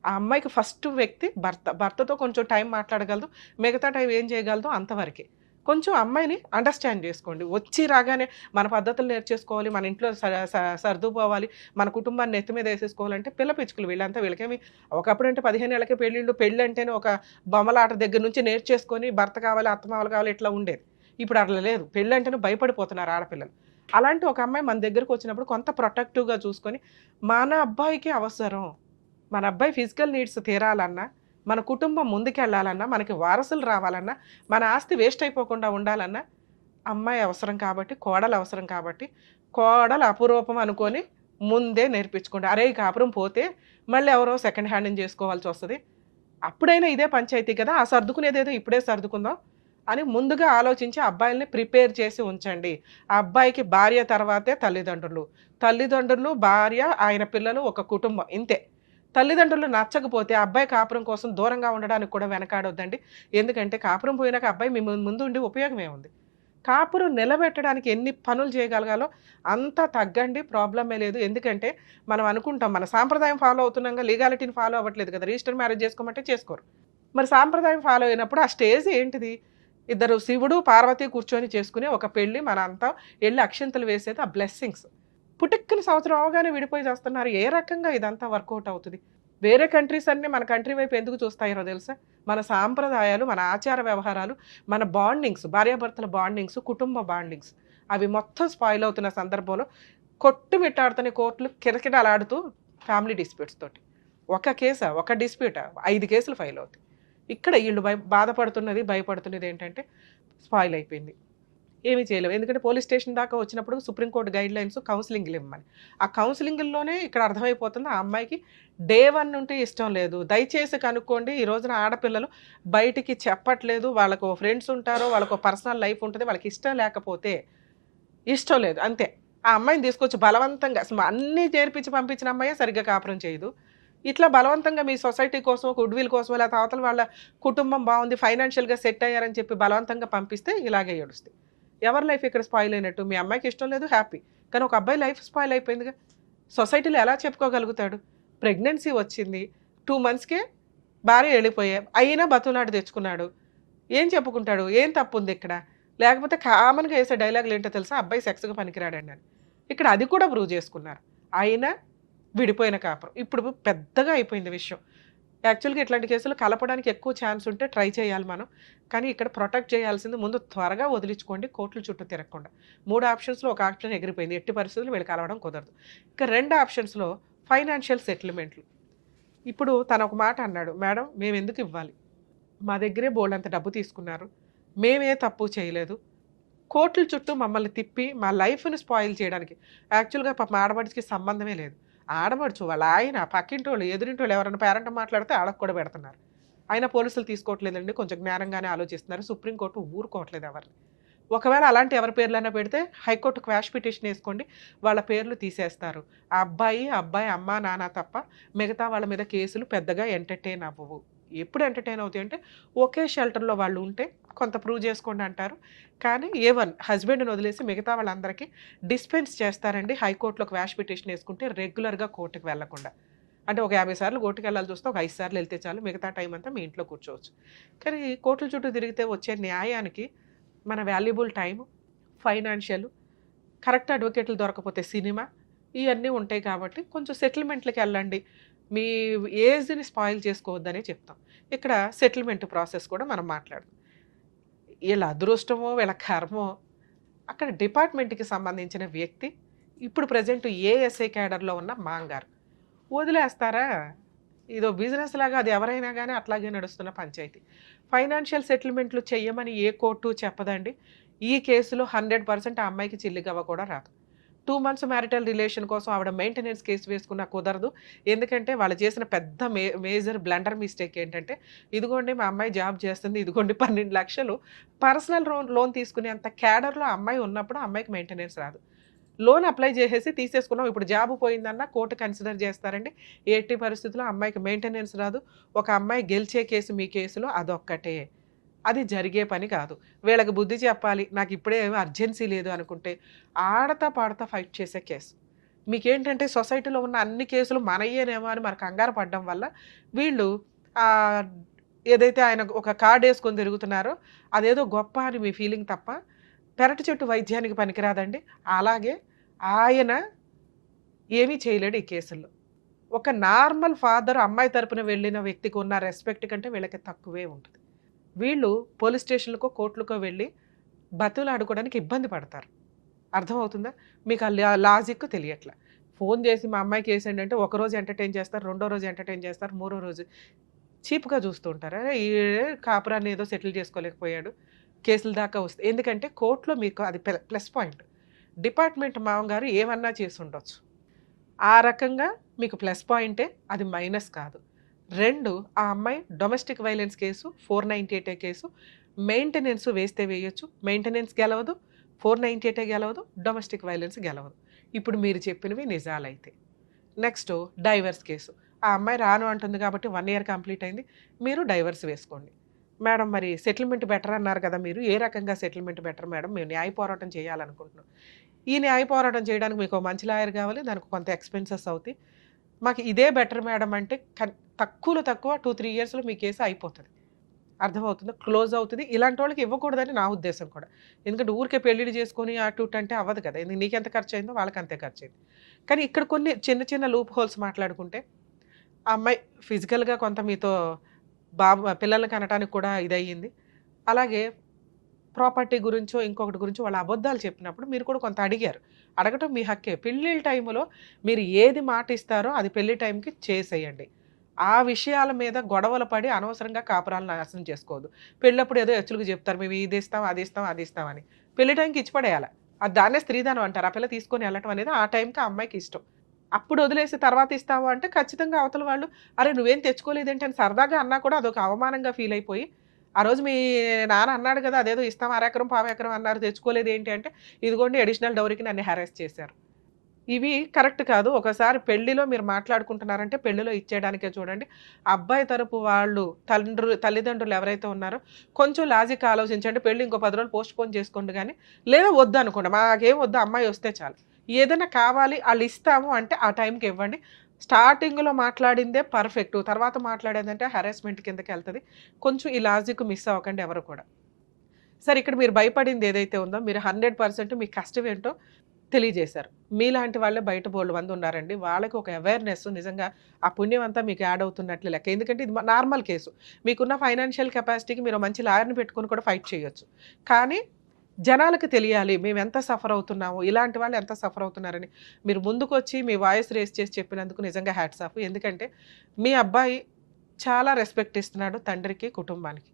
ఆ అమ్మాయికి ఫస్ట్ వ్యక్తి భర్త. భర్తతో కొంచెం టైం మాట్లాడగలదు. మిగతా టైం ఏం చేయగలదో అంతవరకే. కొంచెం అమ్మాయిని అండర్‌స్టాండ్ చేసుకోండి. వచ్చి రాగానే మన పద్ధతులు నేర్చేసుకోవాలి, మన ఇంట్లో స స సర్దుకుపోవాలి, మన కుటుంబాన్ని నెత్తి మీద ఏసేసుకోవాలంటే పిల్ల పిచ్చుకలు వీళ్ళంతా. వీళ్ళకేమి ఒకప్పుడంటే 15 ఏళ్ళకే పెళ్ళిళ్ళు, పెళ్ళంటేనే ఒక బొమ్మలాట దగ్గర నుంచి నేర్చేసుకొని భర్త కావాలి, అత్తమామలు కావాలి ఇట్లా ఉండేది. ఇప్పుడు అట్లా లేదు. పెళ్ళంటేనే భయపడిపోతున్నారు ఆడపిల్లలు. అలాంటి ఒక అమ్మాయి మన దగ్గరకొచ్చినప్పుడు కొంత ప్రొటెక్టివ్‌గా చూసుకొని, మన అబ్బాయికి అవసరం. మన అబ్బాయి ఫిజికల్ నీడ్స్ తీరాలన్నా, మన కుటుంబం ముందుకెళ్ళాలన్నా, మనకి వారసులు రావాలన్నా, మన ఆస్తి వేస్ట్ అయిపోకుండా ఉండాలన్నా, అమ్మాయి అవసరం కాబట్టి, కోడలు అవసరం కాబట్టి, కోడలు అపురూపం అనుకోని ముందే నేర్పించుకోండి. అరే! ఈ కాపురం పోతే మళ్ళీ ఎవరో సెకండ్ హ్యాండ్‌ని చేసుకోవాల్సొస్తది. అప్పుడైనా ఇదే పంచాయతీ కదా! ఆ సర్దుకునేదేదో ఇప్పుడే సర్దుకుందాం అని ముందుగా ఆలోచించి అబ్బాయిల్ని ప్రిపేర్ చేసి ఉంచండి. ఆ అబ్బాయికి భార్య తర్వాతే తల్లిదండ్రులు. తల్లిదండ్రులు, భార్య, ఆయన పిల్లలు, ఒక కుటుంబం ఇంతే. తల్లిదండ్రులు నచ్చకపోతే ఆ అబ్బాయి కాపురం కోసం దూరంగా ఉండడానికి కూడా వెనకాడొద్దండి. ఎందుకంటే కాపురం పోయినాక అబ్బాయి మీ ముందు ఉండి ఉపయోగం ఏముంది? కాపురం నిలబెట్టడానికి ఎన్ని పనులు చేయగలగాలో అంతా తగ్గండి. ప్రాబ్లమే లేదు. ఎందుకంటే మనం అనుకుంటాం మన సాంప్రదాయం ఫాలో అవుతున్నాంగా లీగాలిటీని ఫాలో అవ్వట్లేదు కదా! రిజిస్టర్ మ్యారేజ్ చేసుకోమంటే చేసుకోరు. మరి సాంప్రదాయం ఫాలో అయినప్పుడు ఆ స్టేజ్ ఏంటిది? ఇద్దరు శివుడు, పార్వతి కూర్చొని చేసుకునే ఒక పెళ్లి మనంతా ఎళ్లి అక్షింతలు వేసేది ఆ బ్లెస్సింగ్స్. పుటుక్కున సంవత్సరం అవగానే విడిపోయి చేస్తున్నారు. ఏ రకంగా ఇదంతా వర్కౌట్ అవుతది? వేరే కంట్రీస్ అన్నీ మన కంట్రీ వైపు ఎందుకు చూస్తాయో తెలుసా? మన సాంప్రదాయాలు, మన ఆచార వ్యవహారాలు, మన బాండింగ్స్, భార్యాభర్తల బాండింగ్స్, కుటుంబ బాండింగ్స్ అవి మొత్తం స్పాయిల్ అవుతున్న సందర్భంలో కొట్టుమిట్టాడుతున్న కోర్టులు కిరకిటలాడుతూ ఫ్యామిలీ డిస్ప్యూట్స్ తోటి. ఒక కేసా? ఒక డిస్ప్యూటా? 5 కేసులు ఫైల్ అవుతాయి. ఇక్కడ ఈళ్ళు బాధపడుతున్నది, భయపడుతున్నది ఏంటంటే స్పాయిల్ అయిపోయింది. ఏమీ చేయలేము. ఎందుకంటే పోలీస్ స్టేషన్ దాకా వచ్చినప్పుడు సుప్రీంకోర్టు గైడ్‌లైన్స్ కౌన్సెలింగ్‌లు ఇమ్మని. ఆ కౌన్సెలింగ్‌ల్లోనే ఇక్కడ అర్థమైపోతుంది ఆ అమ్మాయికి డే 1 నుండి ఇష్టం లేదు. దయచేసి కనుక్కోండి. ఈ రోజున ఆడపిల్లలు బయటికి చెప్పట్లేదు. వాళ్ళకో ఫ్రెండ్స్ ఉంటారు. వాళ్ళకో పర్సనల్ లైఫ్ ఉంటది. వాళ్ళకి ఇష్టం లేకపోతే ఇష్టం లేదు అంతే. ఆ అమ్మాయిని తీసుకొచ్చి బలవంతంగా అన్నీ నేర్పించి పంపించిన అమ్మాయే సరిగ్గా కాపురం చేయదు. ఇట్లా బలవంతంగా మీ సొసైటీ కోసం, గుడ్‌విల్ కోసమో లేకపోతే అవతల వాళ్ళ కుటుంబం బావుంది, ఫైనాన్షియల్‌గా సెట్ అయ్యారని చెప్పి బలవంతంగా పంపిస్తే ఇలాగే ఏడుస్తాయి. ఎవరి లైఫ్ ఇక్కడ స్పాయిల్ అయినట్టు? మీ అమ్మాయికి ఇష్టం లేదు హ్యాపీ. కానీ ఒక అబ్బాయి లైఫ్ స్పాయిల్ అయిపోయిందిగా. సొసైటీలో ఎలా చెప్పుకోగలుగుతాడు? ప్రెగ్నెన్సీ వచ్చింది. 2 మంత్స్‌కే భార్య వెళ్ళిపోయే అయినా బతులాడి తెచ్చుకున్నాడు. ఏం చెప్పుకుంటాడు? ఏం తప్పు ఉంది ఇక్కడ? లేకపోతే కామన్‌గా ఏసే డైలాగులు ఏంటో తెలుసా? అబ్బాయి సెక్స్‌కి పనికిరాడండి అని. ఇక్కడ అది కూడా ప్రూవ్ చేసుకున్నారు. అయినా విడిపోయిన కాపురం. ఇప్పుడు పెద్దగా అయిపోయింది విషయం. యాక్చువల్‌గా ఇట్లాంటి కేసులు కలపడానికి ఎక్కువ ఛాన్స్ ఉంటే ట్రై చేయాలి మనం. కానీ ఇక్కడ ప్రొటెక్ట్ చేయాల్సింది ముందు త్వరగా వదిలించుకోండి కోర్టుల చుట్టూ తిరగకుండా. 3 ఆప్షన్స్‌లో ఒక ఆప్షన్ ఎగిరిపోయింది. ఎట్టి పరిస్థితుల్లో వీళ్ళు కలవడం కుదరదు. ఇక 2 ఆప్షన్స్‌లో ఫైనాన్షియల్ సెటిల్మెంట్లు. ఇప్పుడు తను ఒక మాట అన్నాడు, మేడం మేమెందుకు ఇవ్వాలి? మా దగ్గరే బోలెడంత డబ్బు తీసుకున్నారు. మేమే తప్పు చేయలేదు. కోర్టుల చుట్టూ మమ్మల్ని తిప్పి మా లైఫ్‌ని స్పాయిల్ చేయడానికి. యాక్చువల్‌గా పాపం ఆడపడుచుకి సంబంధమే లేదు. ఆడపడుచు వాళ్ళ ఆయన, పక్కింటోళ్ళు, ఎదురింటోళ్ళు ఎవరైనా పేరెంట్ మాట్లాడితే ఆళ్ళకి కూడా పెడుతున్నారు. అయినా పోలీసులు తీసుకోవట్లేదండి. కొంచెం జ్ఞానంగానే ఆలోచిస్తున్నారు. సుప్రీంకోర్టు ఊరుకోవట్లేదు ఎవరిని. ఒకవేళ అలాంటి ఎవరి పేర్లైనా పెడితే హైకోర్టు క్వాష్ పిటిషన్ వేసుకోండి. వాళ్ళ పేర్లు తీసేస్తారు. ఆ అబ్బాయి అమ్మ, నాన్న తప్ప మిగతా వాళ్ళ మీద కేసులు పెద్దగా ఎంటర్‌టైన్ అవ్వవు. ఎప్పుడు ఎంటర్‌టైన్ అవుతాయి అంటే ఒకే షెల్టర్‌లో వాళ్ళు ఉంటే కొంత ప్రూవ్ చేసుకోండి అంటారు. కానీ హస్బెండ్‌ని వదిలేసి మిగతా వాళ్ళందరికీ డిస్పెన్స్ చేస్తారండి. హైకోర్టులో క్వాష్ పిటిషన్ వేసుకుంటే రెగ్యులర్‌గా కోర్టుకి వెళ్ళకుండా. అంటే ఒక 50 సార్లు కోర్టుకి వెళ్ళాల్సి వస్తే ఒక 5 సార్లు వెళ్తే చాలు. మిగతా టైం అంతా మీ ఇంట్లో కూర్చోవచ్చు. కానీ కోర్టుల చుట్టూ తిరిగితే వచ్చే న్యాయానికి మన వాల్యుబుల్ టైము, ఫైనాన్షియల్, కరెక్ట్ అడ్వకేట్లు దొరకకపోతే సినిమా ఇవన్నీ ఉంటాయి కాబట్టి కొంచెం సెటిల్మెంట్‌లకి వెళ్ళండి. మీ ఏజ్‌ని స్పాయిల్ చేసుకోవద్దనే చెప్తాం. ఇక్కడ సెటిల్మెంట్ ప్రాసెస్ కూడా మనం మాట్లాడదాం. వీళ్ళ అదృష్టమో, వీళ్ళ కర్మో అక్కడ డిపార్ట్మెంట్‌కి సంబంధించిన వ్యక్తి ఇప్పుడు ప్రెజెంట్ ఏఎస్ఐ క్యాడర్‌లో ఉన్న మాంగారు. వదిలేస్తారా? ఇదో బిజినెస్ లాగా అది ఎవరైనా గానీ అట్లాగే నడుస్తున్న పంచాయతీ. ఫైనాన్షియల్ సెటిల్మెంట్లు చెయ్యమని ఏ కోర్టు చెప్పదండి. ఈ కేసులో 100% ఆ అమ్మాయికి చిల్లిగవ్వ కూడా రాదు. 2 మంత్స్ మ్యారిటల్ రిలేషన్ కోసం ఆవిడ మెయింటెనెన్స్ కేసు వేసుకున్నా కుదరదు. ఎందుకంటే వాళ్ళు చేసిన పెద్ద మేజర్ బ్లండర్ మిస్టేక్ ఏంటంటే, ఇదిగోండి మా అమ్మాయి జాబ్ చేస్తుంది. ఇదిగోండి 12 లక్షలు పర్సనల్ లోన్ తీసుకునేంత క్యాడర్‌లో ఆ అమ్మాయి ఉన్నప్పుడు ఆ అమ్మాయికి మెయింటెనెన్స్ రాదు. లోన్ అప్లై చేసేసి తీసేసుకున్నాం. ఇప్పుడు జాబ్ పోయిందన్నా కోర్టు కన్సిడర్ చేస్తారండి. ఎట్టి పరిస్థితుల్లో అమ్మాయికి మెయింటెనెన్స్ రాదు. ఒక అమ్మాయి గెలిచే కేసు మీ కేసులో అదొక్కటే. అది జరిగే పని కాదు. వీళ్ళకి బుద్ధి చెప్పాలి. నాకు ఇప్పుడే అర్జెన్సీ లేదు అనుకుంటే ఆడతా పాడతా ఫైట్ చేసే కేసు. మీకేంటంటే సొసైటీలో ఉన్న అన్ని కేసులు మనయ్యేనేమో అని మరి కంగారు పడడం వల్ల వీళ్ళు ఆహ్, ఏదైతే ఆయన ఒక కార్డ్ ఏసుకొని తిరుగుతున్నారో అదేదో గొప్ప అని మీ ఫీలింగ్ తప్ప పెరటి చెట్టు వైద్యానికి పనికిరాదండి. అలాగే ఆయన ఏమీ చేయలేడు ఈ కేసుల్లో. ఒక నార్మల్ ఫాదర్ అమ్మాయి తరపున వెళ్ళిన వ్యక్తికి ఉన్న రెస్పెక్ట్ కంటే వీళ్ళకి తక్కువే ఉంటుంది. వీళ్ళు పోలీస్ స్టేషన్‌లకో, కోర్టులకో వెళ్ళి బతులాడుకోవడానికి ఇబ్బంది పడతారు. అర్థమవుతుందా? మీకు ఆ లాజిక్ తెలియట్ల. ఫోన్ చేసి మా అమ్మాయికి ఏసేయండి అంటే ఒకరోజు ఎంటర్‌టైన్ చేస్తారు, రెండో రోజు ఎంటర్‌టైన్ చేస్తారు, మూడో రోజు చీప్‌గా చూస్తూ ఉంటారు. అరే! కాపురాన్ని ఏదో సెటిల్ చేసుకోలేకపోయాడు. కేసుల దాకా వస్తాయి. ఎందుకంటే కోర్టులో మీకు అది ప్లస్ పాయింట్. డిపార్ట్మెంట్ మామగారు ఏమన్నా చేసుండొచ్చు. ఆ రకంగా మీకు ప్లస్ పాయింటే, అది మైనస్ కాదు. 2 ఆ అమ్మాయి domestic violence case 498 case. Maintenance వేస్తే వేయొచ్చు. మెయింటెనెన్స్ గెలవదు. 498 గెలవదు. డొమెస్టిక్ వైలెన్స్ గెలవదు. ఇప్పుడు మీరు చెప్పినవి నిజాలైతే. Next divorce case. ఆ అమ్మాయి రాను అంటుంది కాబట్టి 1 ఇయర్ కంప్లీట్ అయింది. మీరు డైవర్స్ వేసుకోండి. మేడం మరి సెటిల్మెంట్ బెటర్ అన్నారు కదా మీరు. ఏ రకంగా సెటిల్మెంట్ బెటర్ మేడం? మేము న్యాయ పోరాటం చేయాలనుకుంటున్నాం. ఈ న్యాయ పోరాటం చేయడానికి మీకు మంచి లాయర్ కావాలి. దానికి కొంత ఎక్స్‌పెన్సెస్ అవుతాయి. మాకు ఇదే బెటర్ మేడం అంటే తక్కువలో తక్కువ 2, 3 ఇయర్స్‌లో మీ కేసు అయిపోతది. అర్థమవుతుందా? క్లోజ్ అవుతది. ఇలాంటి వాళ్ళకి ఇవ్వకూడదని నా ఉద్దేశం కూడా. ఎందుకంటే ఊరికే పెళ్లిళ్ళు చేసుకొని అటు ఇటు అంటే అవ్వదు కదా! నీకెంత ఖర్చయిందో వాళ్ళకంతే ఖర్చయింది. కానీ ఇక్కడ కొన్ని చిన్న చిన్న లూప్ హోల్స్ మాట్లాడుకుంటే ఆ అమ్మాయి ఫిజికల్‌గా కొంత మీతో పిల్లల్ని కనటానికి కూడా ఇదయ్యింది. అలాగే ప్రాపర్టీ గురించో, ఇంకొకటి గురించో వాళ్ళు అబద్ధాలు చెప్పినప్పుడు మీరు కూడా కొంత అడిగారు. అడగటం మీ హక్కే. పెళ్ళిళ్ళ టైంలో మీరు ఏది మాట ఇస్తారో అది పెళ్లి టైంకి చేసేయండి. ఆ విషయాల మీద గొడవలు పడి అనవసరంగా కాపురాలు నాశనం చేసుకోవద్దు. పెళ్ళప్పుడు ఏదో ఎచ్చులుగా చెప్తారు. మేము ఇది ఇస్తాం, అది ఇస్తాం, అది ఇస్తాం అని. పెళ్లి టైంకి ఇచ్చి పడేయాల. అది దాన్నే స్త్రీధనం అంటారు. ఆ పిల్ల తీసుకొని వెళ్ళటం అనేది ఆ టైంకి ఆ అమ్మాయికి ఇష్టం. అప్పుడు వదిలేసి తర్వాత ఇస్తాము అంటే ఖచ్చితంగా అవతల వాళ్ళు అరే నువ్వేం తెచ్చుకోలేదేంటి అని సరదాగా అన్నా కూడా అదొక అవమానంగా ఫీల్ అయిపోయి ఆ రోజు మీ నాన్న అన్నాడు కదా అదేదో ఇస్తాం అరెకరం పావెకరం అన్నారు తెచ్చుకోలేదు ఏంటి అంటే ఇదిగోండి అడిషనల్ డౌరీకి నన్ను హెరాస్ చేశారు. ఇవి కరెక్ట్ కాదు. ఒకసారి పెళ్లిలో మీరు మాట్లాడుకుంటున్నారంటే పెళ్లిలో ఇచ్చేయడానికే చూడండి. అబ్బాయి తరపు వాళ్ళు తల్లిదండ్రులు ఎవరైతే ఉన్నారో కొంచెం లాజిక్ ఆలోచించండి. పెళ్లి ఇంకో 10 రోజులు పోస్ట్‌పోన్ చేసుకోండి గానీ లేదా వద్దు అనుకోండి. మాకేం వద్దు అమ్మాయి వస్తే చాలు. ఏదైనా కావాలి ఆళ్ళు ఇస్తాము అంటే ఆ టైంకి ఇవ్వండి. స్టార్టింగ్లో మాట్లాడిందే పర్ఫెక్ట్, తర్వాత మాట్లాడేదంటే హెరాస్మెంట్ కిందకి వెళ్తుంది. కొంచెం ఈ లాజిక్ మిస్ అవ్వకండి ఎవరు కూడా. సరే, ఇక్కడ మీరు భయపడింది ఏదైతే ఉందో మీరు 100% మీ కష్టం ఏంటో తెలియజేశారు. మీలాంటి వాళ్ళే బయట బోల్డు మంది ఉన్నారండి. వాళ్ళకి ఒక అవేర్‌నెస్ నిజంగా ఆ పుణ్యం అంతా మీకు యాడ్ అవుతున్నట్లు లెక్క. ఎందుకంటే ఇది నార్మల్ కేసు. మీకున్న ఫైనాన్షియల్ కెపాసిటీకి మీరు మంచి లాయర్‌ని పెట్టుకొని కూడా ఫైట్ చేయొచ్చు. కానీ జనాలకు తెలియాలి మేము ఎంత సఫర్ అవుతున్నాము, ఇలాంటి వాళ్ళు ఎంత సఫర్ అవుతున్నారని. మీరు ముందుకొచ్చి మీ వాయిస్ రేస్ చేసి చెప్పినందుకు నిజంగా హ్యాట్స్ ఆఫ్. ఎందుకంటే మీ అబ్బాయి చాలా రెస్పెక్ట్ ఇస్తున్నాడు తండ్రికి, కుటుంబానికి.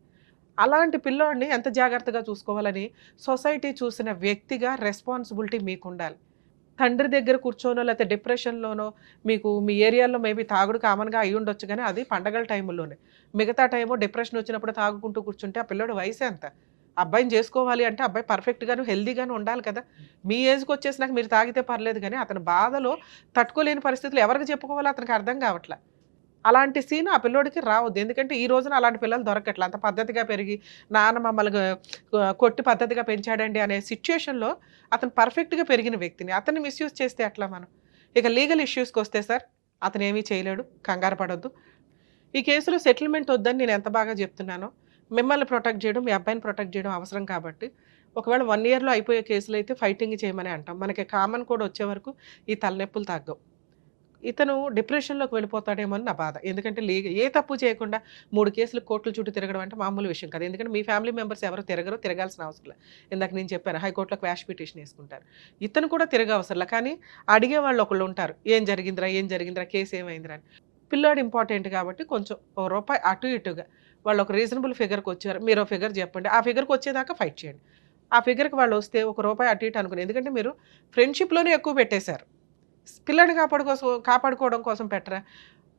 అలాంటి పిల్లోడిని ఎంత జాగ్రత్తగా చూసుకోవాలని సొసైటీ చూసిన వ్యక్తిగా రెస్పాన్సిబిలిటీ మీకుండాలి. తండ్రి దగ్గర కూర్చోనో లేకపోతే డిప్రెషన్‌లోనో మీకు మీ ఏరియాలో మేబీ తాగుడు కామన్‌గా అయ్యుండొచ్చు గానీ, అది పండగల టైముల్లోనే. మిగతా టైము డిప్రెషన్ వచ్చినప్పుడు తాగుకుంటూ కూర్చుంటే ఆ పిల్లోడి వయసు ఎంత? అబ్బాయిని చేసుకోవాలి అంటే అబ్బాయి పర్ఫెక్ట్‌గాను, హెల్తీగాను ఉండాలి కదా! మీ ఏజ్‌కొచ్చేసినాక మీరు తాగితే పర్లేదు గానీ, అతని బాధలో తట్టుకోలేని పరిస్థితులు ఎవరికి చెప్పుకోవాలో అతనికి అర్థం కావట్ల. అలాంటి సీన్ ఆ పిల్లోడికి రావద్దు. ఎందుకంటే ఈ రోజున అలాంటి పిల్లలు దొరకట్ల. అంత పద్ధతిగా పెరిగి నాన్న మమ్మల్ని కొట్టి పద్ధతిగా పెంచాడండి అనే సిట్యుయేషన్‌లో అతను పర్ఫెక్ట్‌గా పెరిగిన వ్యక్తిని అతన్ని మిస్‌యూజ్ చేస్తే ఎట్లా మనం? ఇక లీగల్ ఇష్యూస్‌కొస్తే సార్ అతనేమీ చేయలేడు. కంగారు పడొద్దు. ఈ కేసులో సెటిల్‌మెంట్ వద్దని నేను ఎంత బాగా చెప్తున్నానో, మిమ్మల్ని ప్రొటెక్ట్ చేయడం, మీ అబ్బాయిని ప్రొటెక్ట్ చేయడం అవసరం కాబట్టి, ఒకవేళ 1 ఇయర్‌లో అయిపోయే కేసులైతే ఫైటింగ్ చేయమనే అంటాం. మనకి కామన్ కోడ్ వచ్చే వరకు ఈ తలనొప్పులు తగ్గవు. ఇతను డిప్రెషన్‌లోకి వెళ్ళిపోతాడేమో అని నా బాధ. ఎందుకంటే ఏ తప్పు చేయకుండా 3 కేసులు కోర్టుల చుట్టూ తిరగడం అంటే మామూలు విషయం కాదు. ఎందుకంటే మీ ఫ్యామిలీ మెంబర్స్ ఎవరు తిరగరు, తిరగాల్సిన అవసరం లేదు. ఇందాక నేను చెప్పాను హైకోర్టులో క్వాష్ పిటిషన్ వేసుకుంటారు. ఇతను కూడా తిరగవసరంలా. కానీ అడిగేవాళ్ళు ఒకళ్ళు ఉంటారు. ఏం జరిగిందిరా? ఏం జరిగిందిరా? కేసు ఏమైందిరా? అని. పిల్లాడు ఇంపార్టెంట్ కాబట్టి కొంచెం ఓ రూపాయి అటు ఇటుగా వాళ్ళు ఒక రీజనబుల్ ఫిగర్‌కి వచ్చారు. మీరు ఓ ఫిగర్ చెప్పండి. ఆ ఫిగర్‌కి వచ్చేదాకా ఫైట్ చేయండి. ఆ ఫిగర్‌కి వాళ్ళు వస్తే ఒక రూపాయి అటు ఇటు అనుకుని. ఎందుకంటే మీరు ఫ్రెండ్‌షిప్‌లోనే ఎక్కువ పెట్టేశారు. పిల్లాడిని కాపాడుకోవడం కోసం పెట్టరా?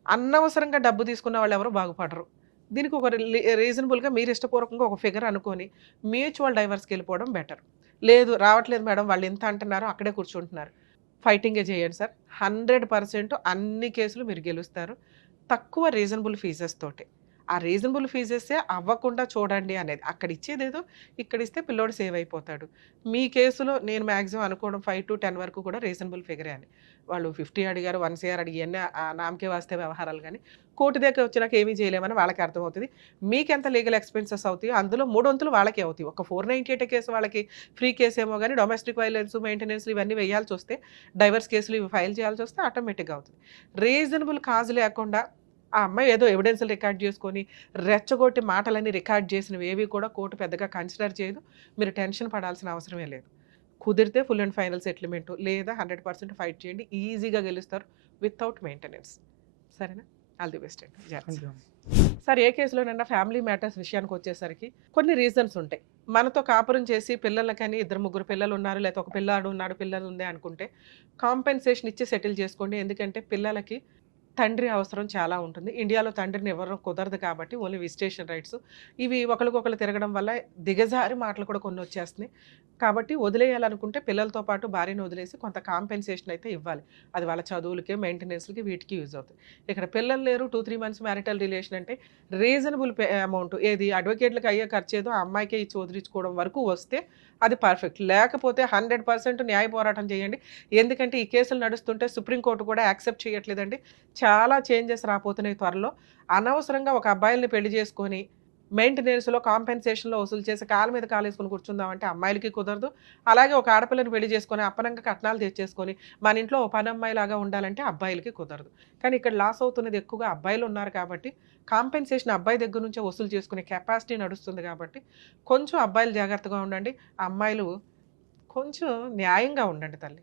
అనవసరంగా డబ్బు తీసుకున్న వాళ్ళెవరు బాగుపడరు. దీనికి ఒక రీజనబుల్‌గా మీరు ఇష్టపూర్వకంగా ఒక ఫిగర్ అనుకోని మ్యూచువల్ డైవర్స్‌కెళ్ళిపోవడం బెటర్. లేదు రావట్లేదు మేడం వాళ్ళు ఇంత అంటున్నారు అక్కడే కూర్చుంటున్నారు. ఫైటింగే చేయండి సార్. 100% అన్ని కేసులు మీరు గెలుస్తారు. తక్కువ రీజనబుల్ ఫీజెస్ తోటి. ఆ రీజనబుల్ ఫీజెసే అవ్వకుండా చూడండి అనేది. అక్కడ ఇచ్చేదేదో ఇక్కడిస్తే పిల్లోడు సేవ్ అయిపోతాడు. మీ కేసులో నేను మాక్సిమం అనుకోవడం 5-10 వరకు కూడా రీజనబుల్ ఫిగరే అని. వాళ్ళు 50 అడిగారు, 1 సీఆర్ అడిగి ఇయన్నీ నామకే వాస్తే వ్యవహారాలు గానీ, కోర్టు దగ్గర వచ్చినాక ఏమీ చేయలేమని వాళ్ళకి అర్థమవుతది. మీకెంత లీగల్ ఎక్స్‌పెన్సెస్ అవుతాయో అందులో మూడొంతులు వాళ్ళకే అవుతాయి. ఒక 498 కేసు వాళ్ళకి ఫ్రీ కేసేమో గానీ డొమెస్టిక్ వైలెన్స్, మెయింటెనెన్స్‌లు ఇవన్నీ వేయాల్సొస్తే, డైవర్స్ కేసులు ఇవి ఫైల్ చేయాల్సొస్తే ఆటోమేటిక్‌గా అవుతుంది. రీజనబుల్ కాజ్ లేకుండా ఆ అమ్మాయి ఏదో ఎవిడెన్స్‌లు రికార్డ్ చేసుకొని, రెచ్చగొట్టి మాటలన్నీ రికార్డ్ చేసినవేవి కూడా కోర్టు పెద్దగా కన్సిడర్ చేయదు. మీరు టెన్షన్ పడాల్సిన అవసరమే లేదు. కుదిరితే ఫుల్ అండ్ ఫైనల్ సెటిల్‌మెంటు లేదా 100% ఫైట్ చేయండి. ఈజీగా గెలుస్తారు వితౌట్ మెయింటెనెన్స్. సరేనా? ఆల్ ది బెస్ట్ అండి. జాగ్రత్త. సార్ ఏ కేసులోనైనా ఫ్యామిలీ మ్యాటర్స్ విషయానికొచ్చేసరికి కొన్ని రీజన్స్ ఉంటాయి. మనతో కాపురం చేసి పిల్లలకని 2, 3 పిల్లలు ఉన్నారు, లేకపోతే ఒక పిల్లాడు ఉన్నాడు, పిల్లలు ఉంది అనుకుంటే కాంపెన్సేషన్ ఇచ్చి సెటిల్ చేసుకోండి. ఎందుకంటే పిల్లలకి తండ్రి అవసరం చాలా ఉంటుంది. ఇండియాలో తండ్రిని ఇవ్వడం కుదరదు కాబట్టి ఓన్లీ విజిటేషన్ రైట్స్. ఇవి ఒకళ్ళకొకళ్ళు తిరగడం వల్ల దిగజారి మాటలు కూడా కొన్ని వచ్చేస్తున్నాయి. కాబట్టి వదిలేయాలనుకుంటే పిల్లలతో పాటు భార్యను వదిలేసి కొంత కాంపెన్సేషన్ అయితే ఇవ్వాలి. అది వాళ్ళ చదువులకి, మెయింటెనెన్స్‌లకి వీటికి యూజ్ అవుతుంది. ఇక్కడ పిల్లలు లేరు 2-3 మంత్స్ మ్యారిటల్ రిలేషన్ అంటే రీజనబుల్ అమౌంట్ ఏది అడ్వకేట్‌లకి అయ్యే ఖర్చేదో ఆ అమ్మాయికే ఇచ్చి వదిలించుకోవడం వరకు వస్తే అది పర్ఫెక్ట్. లేకపోతే 100% న్యాయ పోరాటం చేయండి. ఎందుకంటే ఈ కేసులు నడుస్తుంటే సుప్రీంకోర్టు కూడా యాక్సెప్ట్ చేయట్లేదండి. చాలా చేంజెస్ రాబోతున్నాయి త్వరలో. అనవసరంగా ఒక అబ్బాయిల్ని పెళ్లి చేసుకొని మెయింటెనెన్స్‌లో, కాంపెన్సేషన్‌లో వసూలు చేసి కాళ్ళ మీద కాలేసుకొని కూర్చుందామంటే అమ్మాయిలకి కుదరదు. అలాగే ఒక ఆడపిల్లని పెళ్లి చేసుకొని అప్పనంగా కట్నాలు తెచ్చేసుకొని మన ఇంట్లో ఓ పనమ్మాయిలాగా ఉండాలంటే అబ్బాయిలకి కుదరదు. కానీ ఇక్కడ లాస్ అవుతున్నది ఎక్కువగా అబ్బాయిలు ఉన్నారు కాబట్టి కాంపెన్సేషన్ అబ్బాయి దగ్గర నుంచే వసూలు చేసుకునే కెపాసిటీ నడుస్తుంది కాబట్టి కొంచెం అబ్బాయిలు జాగ్రత్తగా ఉండండి. అమ్మాయిలు కొంచెం న్యాయంగా ఉండండి తల్లి.